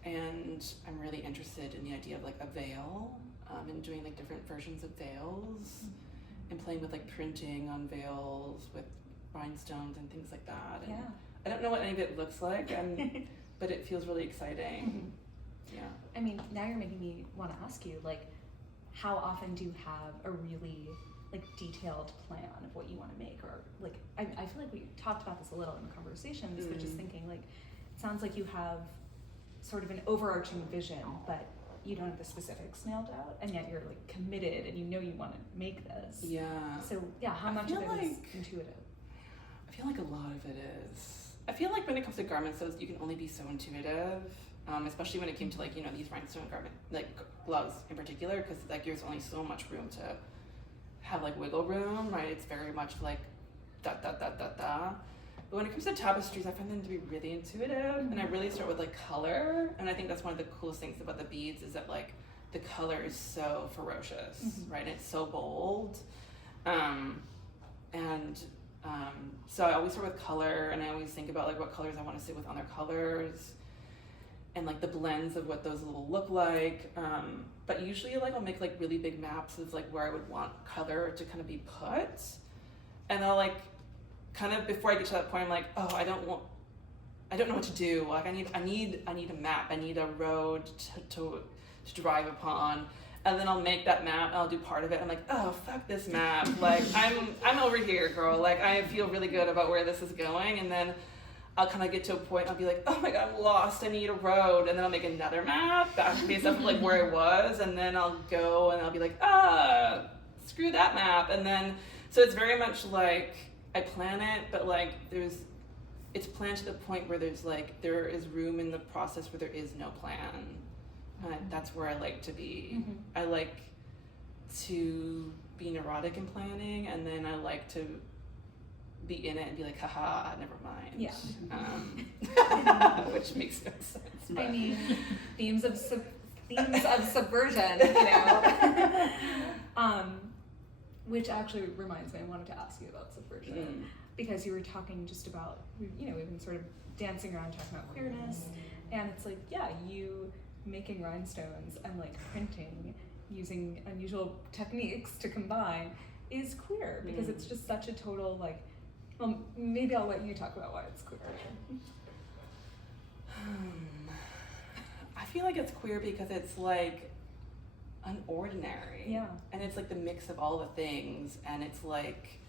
And I'm really interested in the idea of like a veil, and doing like different versions of veils, and playing with like printing on veils with rhinestones and things like that. And I don't know what any of it looks like, but it feels really exciting. Yeah. I mean, now you're making me want to ask you, like, how often do you have a really like detailed plan of what you want to make? Or like, I I feel like we talked about this a little in the conversations, but just thinking like, it sounds like you have sort of an overarching vision, but you don't have the specifics nailed out, and yet you're like committed and you know you want to make this. Yeah. So yeah, how much of it is intuitive? I feel like a lot of it is. I feel like when it comes to garment sews, you can only be so intuitive, especially when it came to like, you know, these rhinestone garment, like gloves in particular, because like there's only so much room to have like wiggle room, right? It's very much like da da da da da. But when it comes to tapestries, I find them to be really intuitive, and I really start with like color, and I think that's one of the coolest things about the beads is that like the color is so ferocious, right? It's so bold, so I always start with color, and I always think about like what colors I want to sit with on their colors, and like the blends of what those will look like. But usually like I'll make like really big maps of like where I would want color to kind of be put, and I'll like kind of before I get to that point I'm like, oh, I don't know what to do. Like I need a map. I need a road to drive upon. And then I'll make that map, and I'll do part of it. I'm like, oh, fuck this map. Like, I'm over here, girl. Like, I feel really good about where this is going. And then I'll kind of get to a point, I'll be like, oh my God, I'm lost. I need a road. And then I'll make another map based off of like where I was. And then I'll go and I'll be like, screw that map. And then, so it's very much like, I plan it, but like it's planned to the point where there is room in the process where there is no plan. That's where I like to be. I like to be neurotic in planning, and then I like to be in it and be like, haha, never mind. Yeah. Which makes no sense. But. I mean, themes of subversion, you know. Which actually reminds me, I wanted to ask you about subversion because you were talking just about, you know, we've been sort of dancing around talking about queerness, and it's like, yeah, you making rhinestones and like printing using unusual techniques to combine is queer because it's just such a total like, well, maybe I'll let you talk about why it's queer. I feel like it's queer because it's like unordinary. Yeah. And it's like the mix of all the things, and it's like,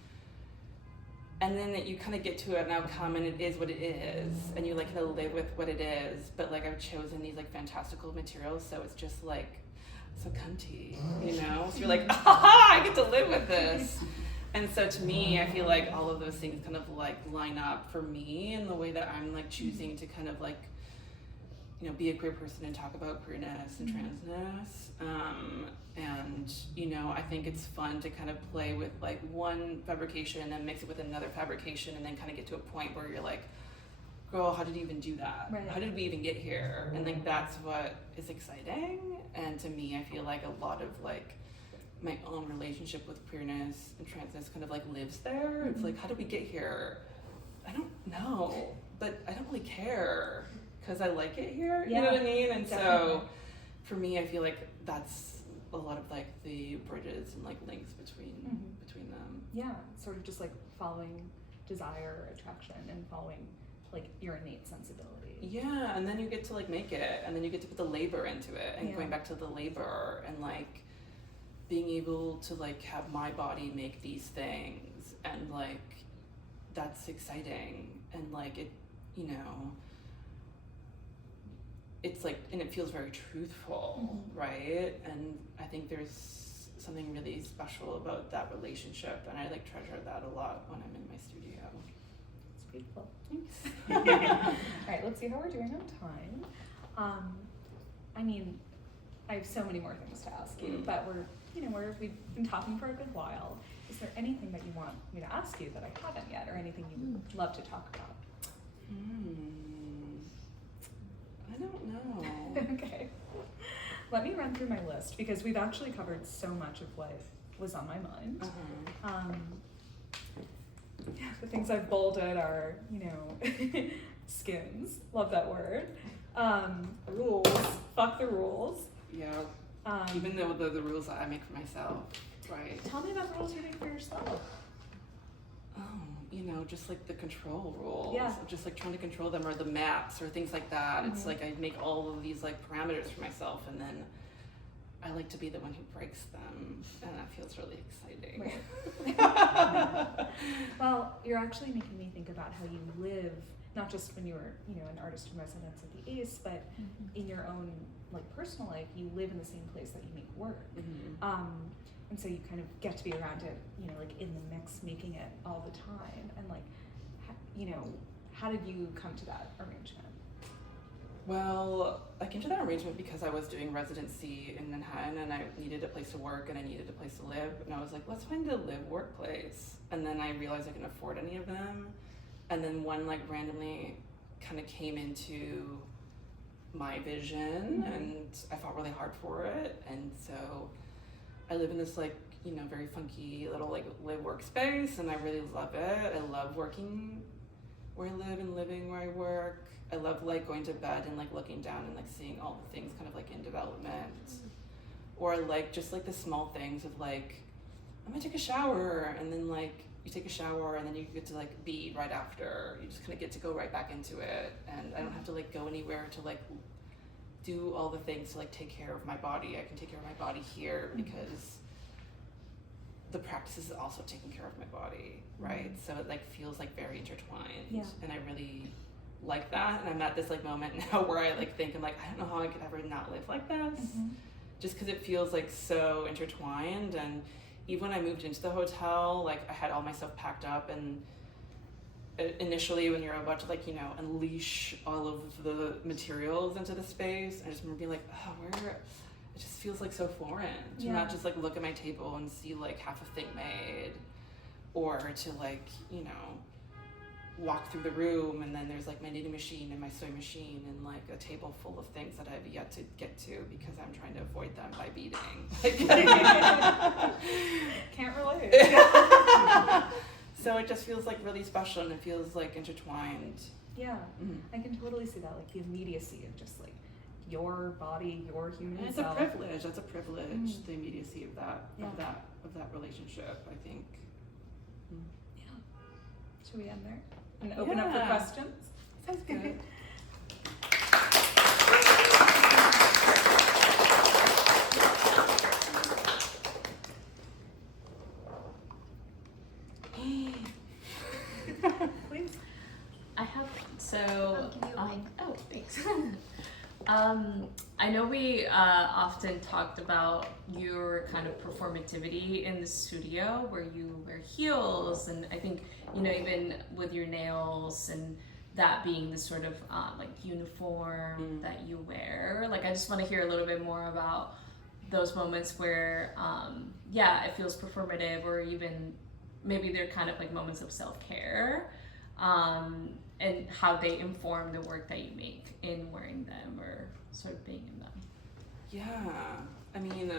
and then you kind of get to an outcome and it is what it is, and you like kind of live with what it is, but like I've chosen these like fantastical materials, so it's just like so cunty, you know? So you're like, I get to live with this. And so to me, I feel like all of those things kind of like line up for me in the way that I'm like choosing to kind of like, you know, be a queer person and talk about queerness and transness. And, you know, I think it's fun to kind of play with like one fabrication and then mix it with another fabrication and then kind of get to a point where you're like, girl, how did you even do that? Right. How did we even get here? And like that's what is exciting. And to me, I feel like a lot of like my own relationship with queerness and transness kind of like lives there. It's like, how did we get here? I don't know, but I don't really care because I like it here. Yeah, you know what I mean? And definitely. so for me, I feel like that's a lot of like the bridges and like links between them. Yeah, sort of just like following desire, attraction, and following like your innate sensibility. Yeah, and then you get to like make it, and then you get to put the labor into it, and going back to the labor and like being able to like have my body make these things, and like that's exciting, and like it, you know, it's like, and it feels very truthful, right? And I think there's something really special about that relationship, and I like treasure that a lot when I'm in my studio. It's beautiful. Thanks. All right, let's see how we're doing on time. I mean, I have so many more things to ask you, but we've been talking for a good while. Is there anything that you want me to ask you that I haven't yet, or anything you would love to talk about? I don't know. Okay. Let me run through my list because we've actually covered so much of what was on my mind. The things I've bolded are, you know, skins. Love that word. Rules. Fuck the rules. Yeah. Even though the rules that I make for myself, right? Tell me about the rules you make for yourself. You know, just like the control rules. Yeah. Just like trying to control them, or the maps or things like that. It's like I make all of these like parameters for myself, and then I like to be the one who breaks them, and that feels really exciting. Right. Well, you're actually making me think about how you live, not just when you're, an artist in residence at the ACE, but in your own personal life, you live in the same place that you make work. And so you kind of get to be around it, in the mix, making it all the time. And how did you come to that arrangement? Well, I came to that arrangement because I was doing residency in Manhattan and I needed a place to work and I needed a place to live. And I was like, let's find a live-work place. And then I realized I couldn't afford any of them. And then one randomly kind of came into my vision and I fought really hard for it. And so I live in this very funky little live-work space and I really love it. I love working where I live and living where I work. I love going to bed and looking down and seeing all the things kind of in development, or just the small things of I'm gonna take a shower, and then you take a shower and then you get to be right after. You just kind of get to go right back into it, and I don't have to go anywhere to do all the things to take care of my body. I can take care of my body here because the practice is also taking care of my body, right? So it feels very intertwined, and I really like that. And I'm at this moment now where I think I don't know how I could ever not live like this, just because it feels so intertwined. And even when I moved into the hotel, I had all my stuff packed up, and initially when you're about to unleash all of the materials into the space, I just remember being oh, where it just feels so foreign to not just look at my table and see half a thing made, or to walk through the room and then there's my knitting machine and my sewing machine and a table full of things that I've yet to get to because I'm trying to avoid them by beading. Can't relate. So it just feels really special and it feels intertwined. Yeah, I can totally see that, the immediacy of just your body, your human and it's self. a privilege. That's a privilege. The immediacy of that relationship, I think. Yeah. Should we end there and open up for questions? Sounds good. Please. I have oh, thanks. I know we often talked about your kind of performativity in the studio where you wear heels, and I think, even with your nails and that being the sort of uniform that you wear. I just want to hear a little bit more about those moments where, it feels performative, or even maybe they're kind of moments of self-care, and how they inform the work that you make in wearing them or sort of being in them. Yeah, I mean,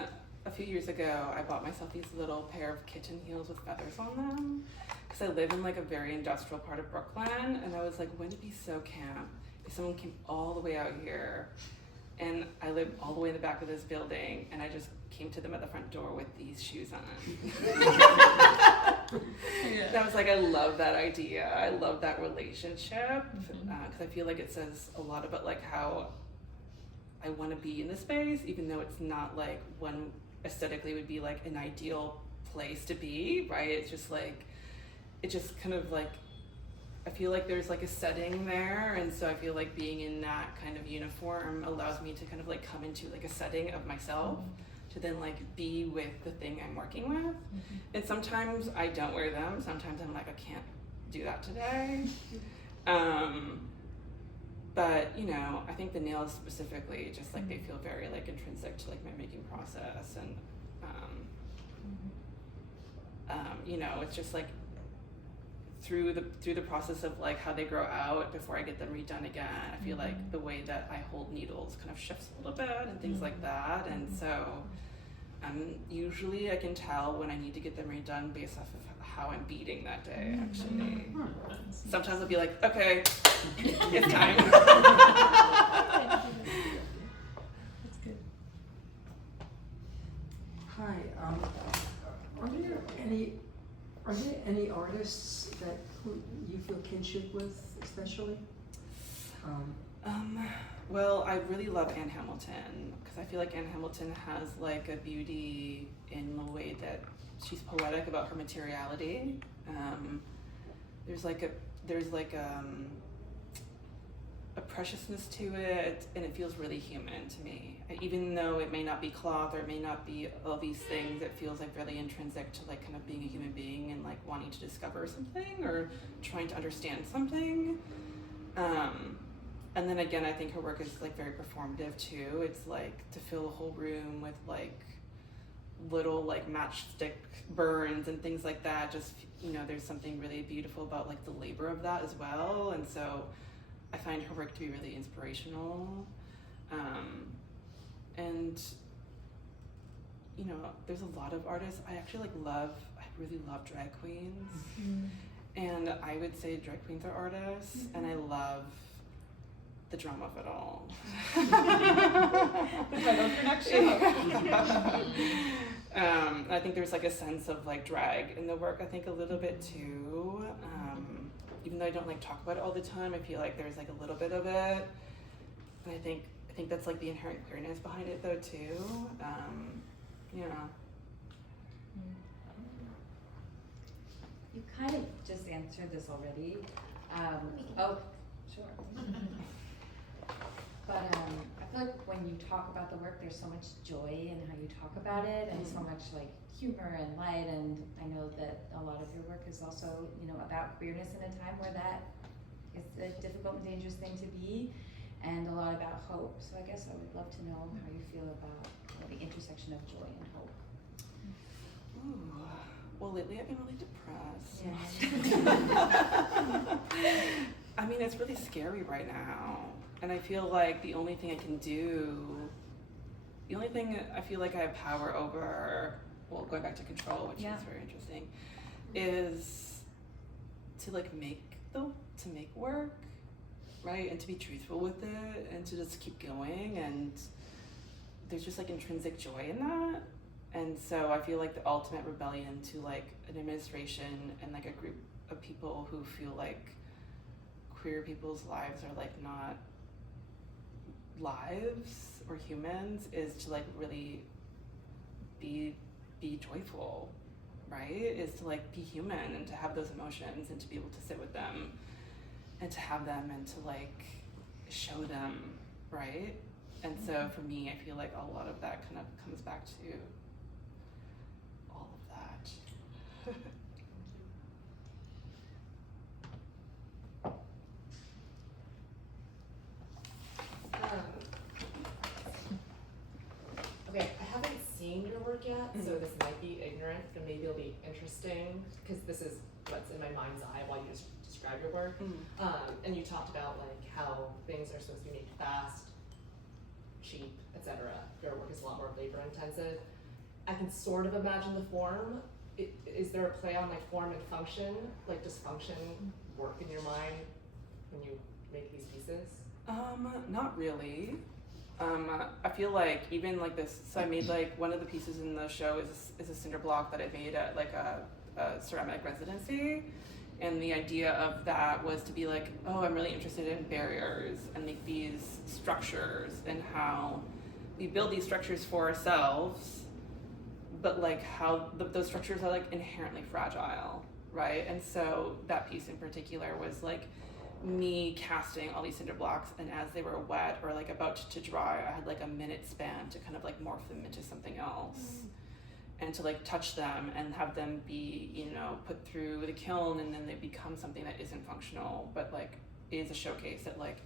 a few years ago, I bought myself these little pair of kitten heels with feathers on them because I live in a very industrial part of Brooklyn, and I was wouldn't it be so camp if someone came all the way out here, and I live all the way in the back of this building, and I just came to them at the front door with these shoes on. And I was I love that idea. I love that relationship because I feel it says a lot about how I want to be in the space, even though it's not one aesthetically would be an ideal place to be, right? It's just it just kind of I feel there's a setting there, and so I feel being in that kind of uniform allows me to kind of come into a setting of myself to then be with the thing I'm working with. And sometimes I don't wear them. Sometimes I'm I can't do that today. But I think the nails specifically, just they feel very intrinsic to my making process, and it's just through the process of how they grow out before I get them redone again. I feel the way that I hold needles kind of shifts a little bit and things like that, and so usually I can tell when I need to get them redone based off of how I'm beading that day. Actually, sometimes I'll be okay, it's time. That's good. Hi, are there any artists that you feel kinship with, especially? Well, I really love Anne Hamilton because I feel like Anne Hamilton has like a beauty in the way that she's poetic about her materiality. There's a preciousness to it, and it feels really human to me. Even though it may not be cloth or it may not be all these things, it feels like really intrinsic to like kind of being a human being and like wanting to discover something or trying to understand something. And then again, I think her work is like very performative too. It's like to fill a whole room with like little like matchstick burns and things like that. Just, you know, there's something really beautiful about like the labor of that as well. And so I find her work to be really inspirational. And you know, there's a lot of artists I really love drag queens. Mm-hmm. And I would say drag queens are artists, Mm-hmm. and I love the drama of it all. The title of your next show. I think there's like a sense of like drag in the work, I think a little bit too. Even though I don't like talk about it all the time, I feel like there's like a little bit of it. And I think that's like the inherent queerness behind it though too. Yeah. You kind of just answered this already. Oh, sure. But I feel like when you talk about the work, there's so much joy in how you talk about it, and so much like humor and light. And I know that a lot of your work is also, you know, about queerness in a time where that is a difficult and dangerous thing to be, and a lot about hope. So I guess I would love to know how you feel about, you know, the intersection of joy and hope. Ooh. Well, lately I've been really depressed. Yeah. I mean, it's really scary right now. And I feel like the only thing I feel like I have power over, well, going back to control, which is very interesting, is to like make work, right? And to be truthful with it and to just keep going. And there's just like intrinsic joy in that. And so I feel like the ultimate rebellion to like an administration and like a group of people who feel like queer people's lives are like not lives or humans is to like really be joyful, right? Is to like be human and to have those emotions and to be able to sit with them and to have them and to like show them, right? And so for me, I feel like a lot of that kind of comes back to all of that. Okay, I haven't seen your work yet, so this might be ignorant, but maybe it'll be interesting, because this is what's in my mind's eye while you just describe your work. And you talked about like how things are supposed to be made fast, cheap, etc. Your work is a lot more labor intensive. I can sort of imagine the form. Is there a play on like form and function? Like, does function work in your mind when you make these pieces? Not really. I feel like even like this, so I made like one of the pieces in the show is a cinder block that I made at like a ceramic residency. And the idea of that was to be like, oh, I'm really interested in barriers and like these structures and how we build these structures for ourselves, but like how those structures are like inherently fragile, right? And so that piece in particular was like me casting all these cinder blocks, and as they were wet or like about to dry, I had like a minute span to kind of like morph them into something else. And to like touch them and have them be, you know, put through the kiln, and then they become something that isn't functional, but like is a showcase that like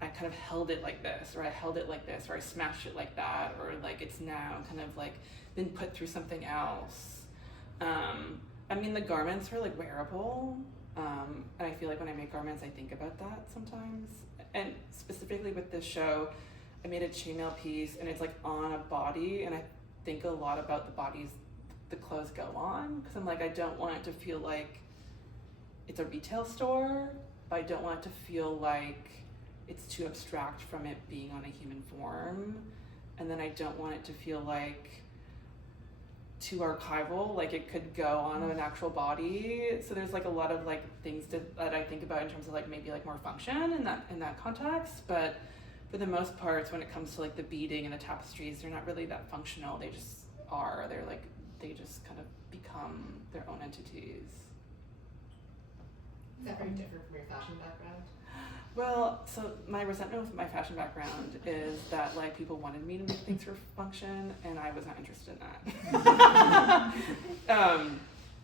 I kind of held it like this, or I held it like this, or I smashed it like that, or like it's now kind of like been put through something else. I mean, the garments are like wearable, and I feel like when I make garments, I think about that sometimes. And specifically with this show, I made a chainmail piece, and it's like on a body, and I think a lot about the bodies the clothes go on, because I'm like, I don't want it to feel like it's a retail store, but I don't want it to feel like it's too abstract from it being on a human form, and then I don't want it to feel like too archival, like it could go on an actual body. So there's like a lot of like things that I think about in terms of like maybe like more function in that context. But for the most part, when it comes to like the beading and the tapestries, they're not really that functional. They just are. They just kind of become their own entities. Is that very different from your fashion background? Well, so my resentment with my fashion background is that like people wanted me to make things for function, and I was not interested in that.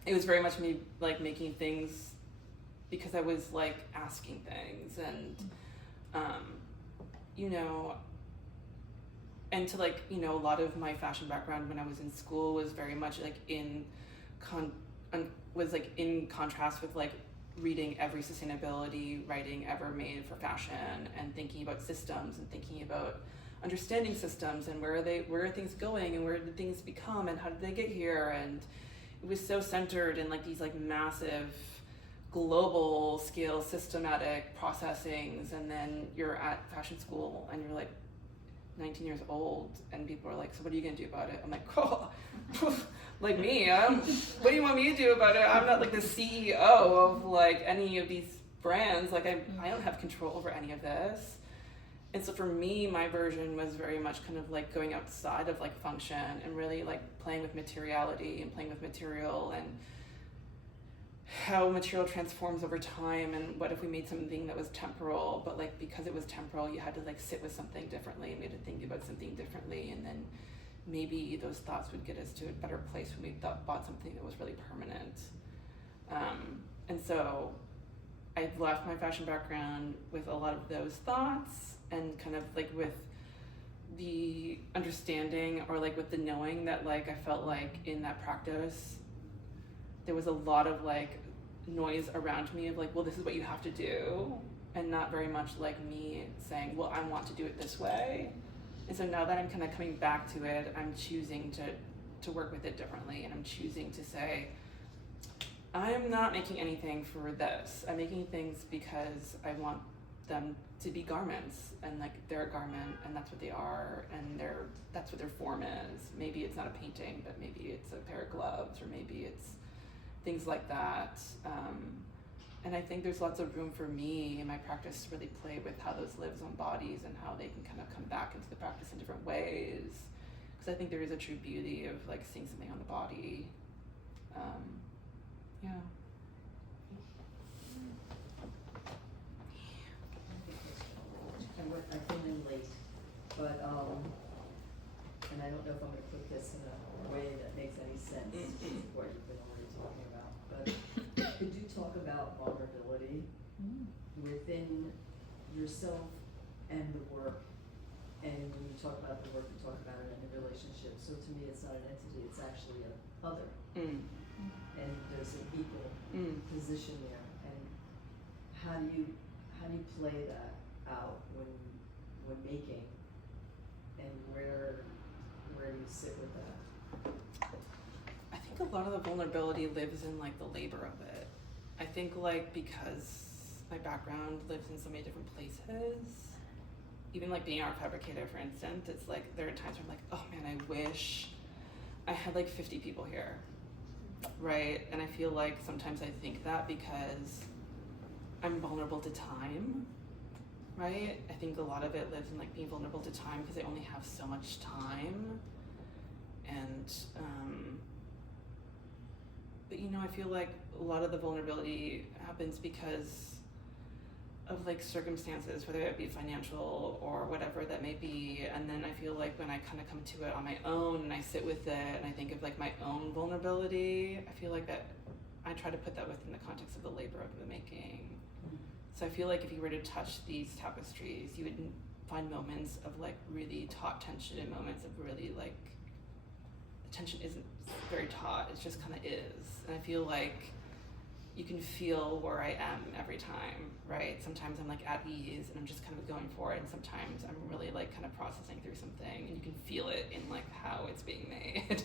It was very much me like making things because I was like asking things, and you know, and to like, you know, a lot of my fashion background when I was in school was very much like in contrast with like reading every sustainability writing ever made for fashion, and thinking about systems and thinking about understanding systems and where are things going and where did things become and how did they get here. And it was so centered in like these like massive global scale systematic processings, and then you're at fashion school and you're like 19 years old and people are like, so what are you gonna do about it? I'm like, oh, like me, what do you want me to do about it? I'm not like the CEO of like any of these brands. Like I don't have control over any of this. And so for me, my version was very much kind of like going outside of like function and really like playing with materiality and playing with material and how material transforms over time, and what if we made something that was temporal, but like because it was temporal you had to like sit with something differently and we had to think about something differently, and then maybe those thoughts would get us to a better place when we bought something that was really permanent. And so I left my fashion background with a lot of those thoughts, and kind of like with the understanding or like with the knowing that like I felt like in that practice there was a lot of like noise around me of like, well, this is what you have to do, and not very much like me saying, well, I want to do it this way. And so now that I'm kind of coming back to it, I'm choosing to work with it differently, and I'm choosing to say, I'm not making anything for this. I'm making things because I want them to be garments, and like they're a garment, and that's what they are, and that's what their form is. Maybe it's not a painting, but maybe it's a pair of gloves, or maybe it's things like that. And I think there's lots of room for me in my practice to really play with how those lives on bodies and how they can kind of come back into the practice in different ways. Because I think there is a true beauty of like seeing something on the body. Yeah. I came in late, but, and I don't know if I'm gonna put this in a way that makes any sense, to what you've been already talking about, but could you talk about vulnerability within yourself and the work? And when you talk about the work, you talk about it in a relationship, so to me it's not an entity, it's actually a other. And there's an equal position there, and how do you play that out when making, and where do you sit with that? I think a lot of the vulnerability lives in like the labor of it. I think like because my background lives in so many different places, even like being an art fabricator, for instance, it's like there are times where I'm like, oh man, I wish I had like 50 people here, right? And I feel like sometimes I think that because I'm vulnerable to time, right? I think a lot of it lives in like being vulnerable to time because I only have so much time. And but you know, I feel like a lot of the vulnerability happens because of like circumstances, whether it be financial or whatever that may be. And then I feel like when I kind of come to it on my own and I sit with it and I think of like my own vulnerability, I feel like that I try to put that within the context of the labor of the making. So I feel like if you were to touch these tapestries, you would find moments of like really taut tension and moments of really like, the tension isn't very taut, it just kind of is. And I feel like you can feel where I am every time, right? Sometimes I'm like at ease and I'm just kind of going for it, and sometimes I'm really like kind of processing through something, and you can feel it in like how it's being made.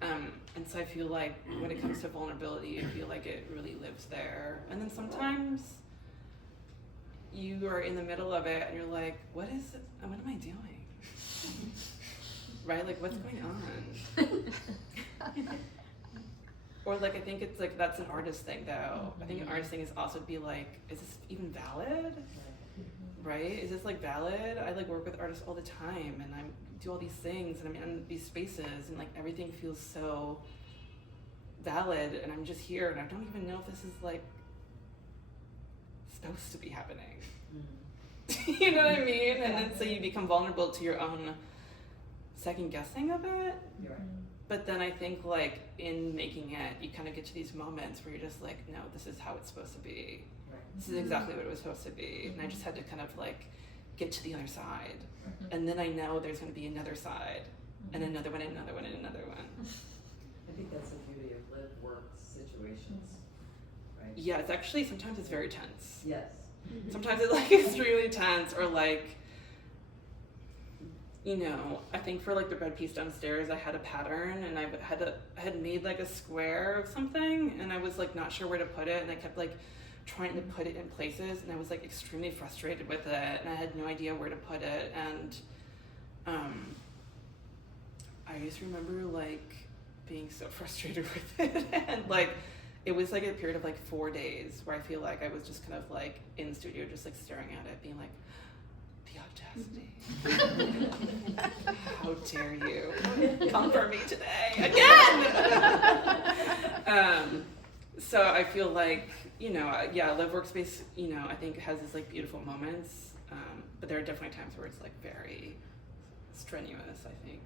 And so I feel like when it comes to vulnerability, I feel like it really lives there. And then sometimes you are in the middle of it and you're like, what am I doing? right? Like, what's going on? Or like, I think it's like, that's an artist thing though. I think an artist thing is also to be like, is this even valid? Right? Is this like valid? I like work with artists all the time and I do all these things and I'm in these spaces and like everything feels so valid and I'm just here and I don't even know if this is like supposed to be happening. You know what I mean? And then so you become vulnerable to your own second guessing of it. You're right. But then I think like in making it, you kind of get to these moments where you're just like, no, this is how it's supposed to be. Right. This is exactly what it was supposed to be. And I just had to kind of like get to the other side. And then I know there's going to be another side and another one and another one and another one. I think that's the beauty of live work situations, right? Yeah, it's actually, sometimes it's very tense. Yes. Sometimes it's like extremely tense or like, you know, I think for like the red piece downstairs, I had a pattern and I had made like a square of something and I was like not sure where to put it and I kept like trying to put it in places and I was like extremely frustrated with it and I had no idea where to put it and I just remember like being so frustrated with it and like it was like a period of like 4 days where I feel like I was just kind of like in the studio just like staring at it being like, the audacity. How dare you come for me today again. So I feel like, you know, yeah, Live Workspace, you know, I think has this like beautiful moments, but there are definitely times where it's like very strenuous, I think.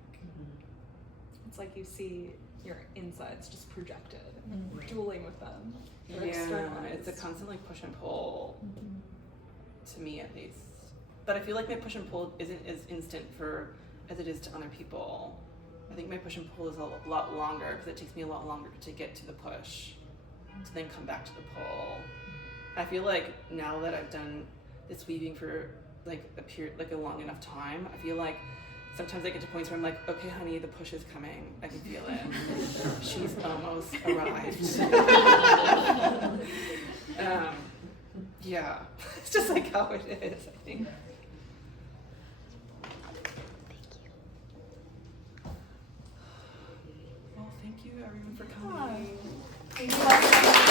It's like you see your insides just projected and dueling with them. They're Yeah, externalized. it's a constant like push and pull, to me at least. But I feel like my push and pull isn't as instant as it is to other people. I think my push and pull is a lot longer because it takes me a lot longer to get to the push, to then come back to the pull. I feel like now that I've done this weaving for like a period, like a long enough time, I feel like sometimes I get to points where I'm like, okay, honey, the push is coming. I can feel it. She's almost arrived. Yeah, it's just like how it is, I think. Well, thank you everyone for coming. Thank you.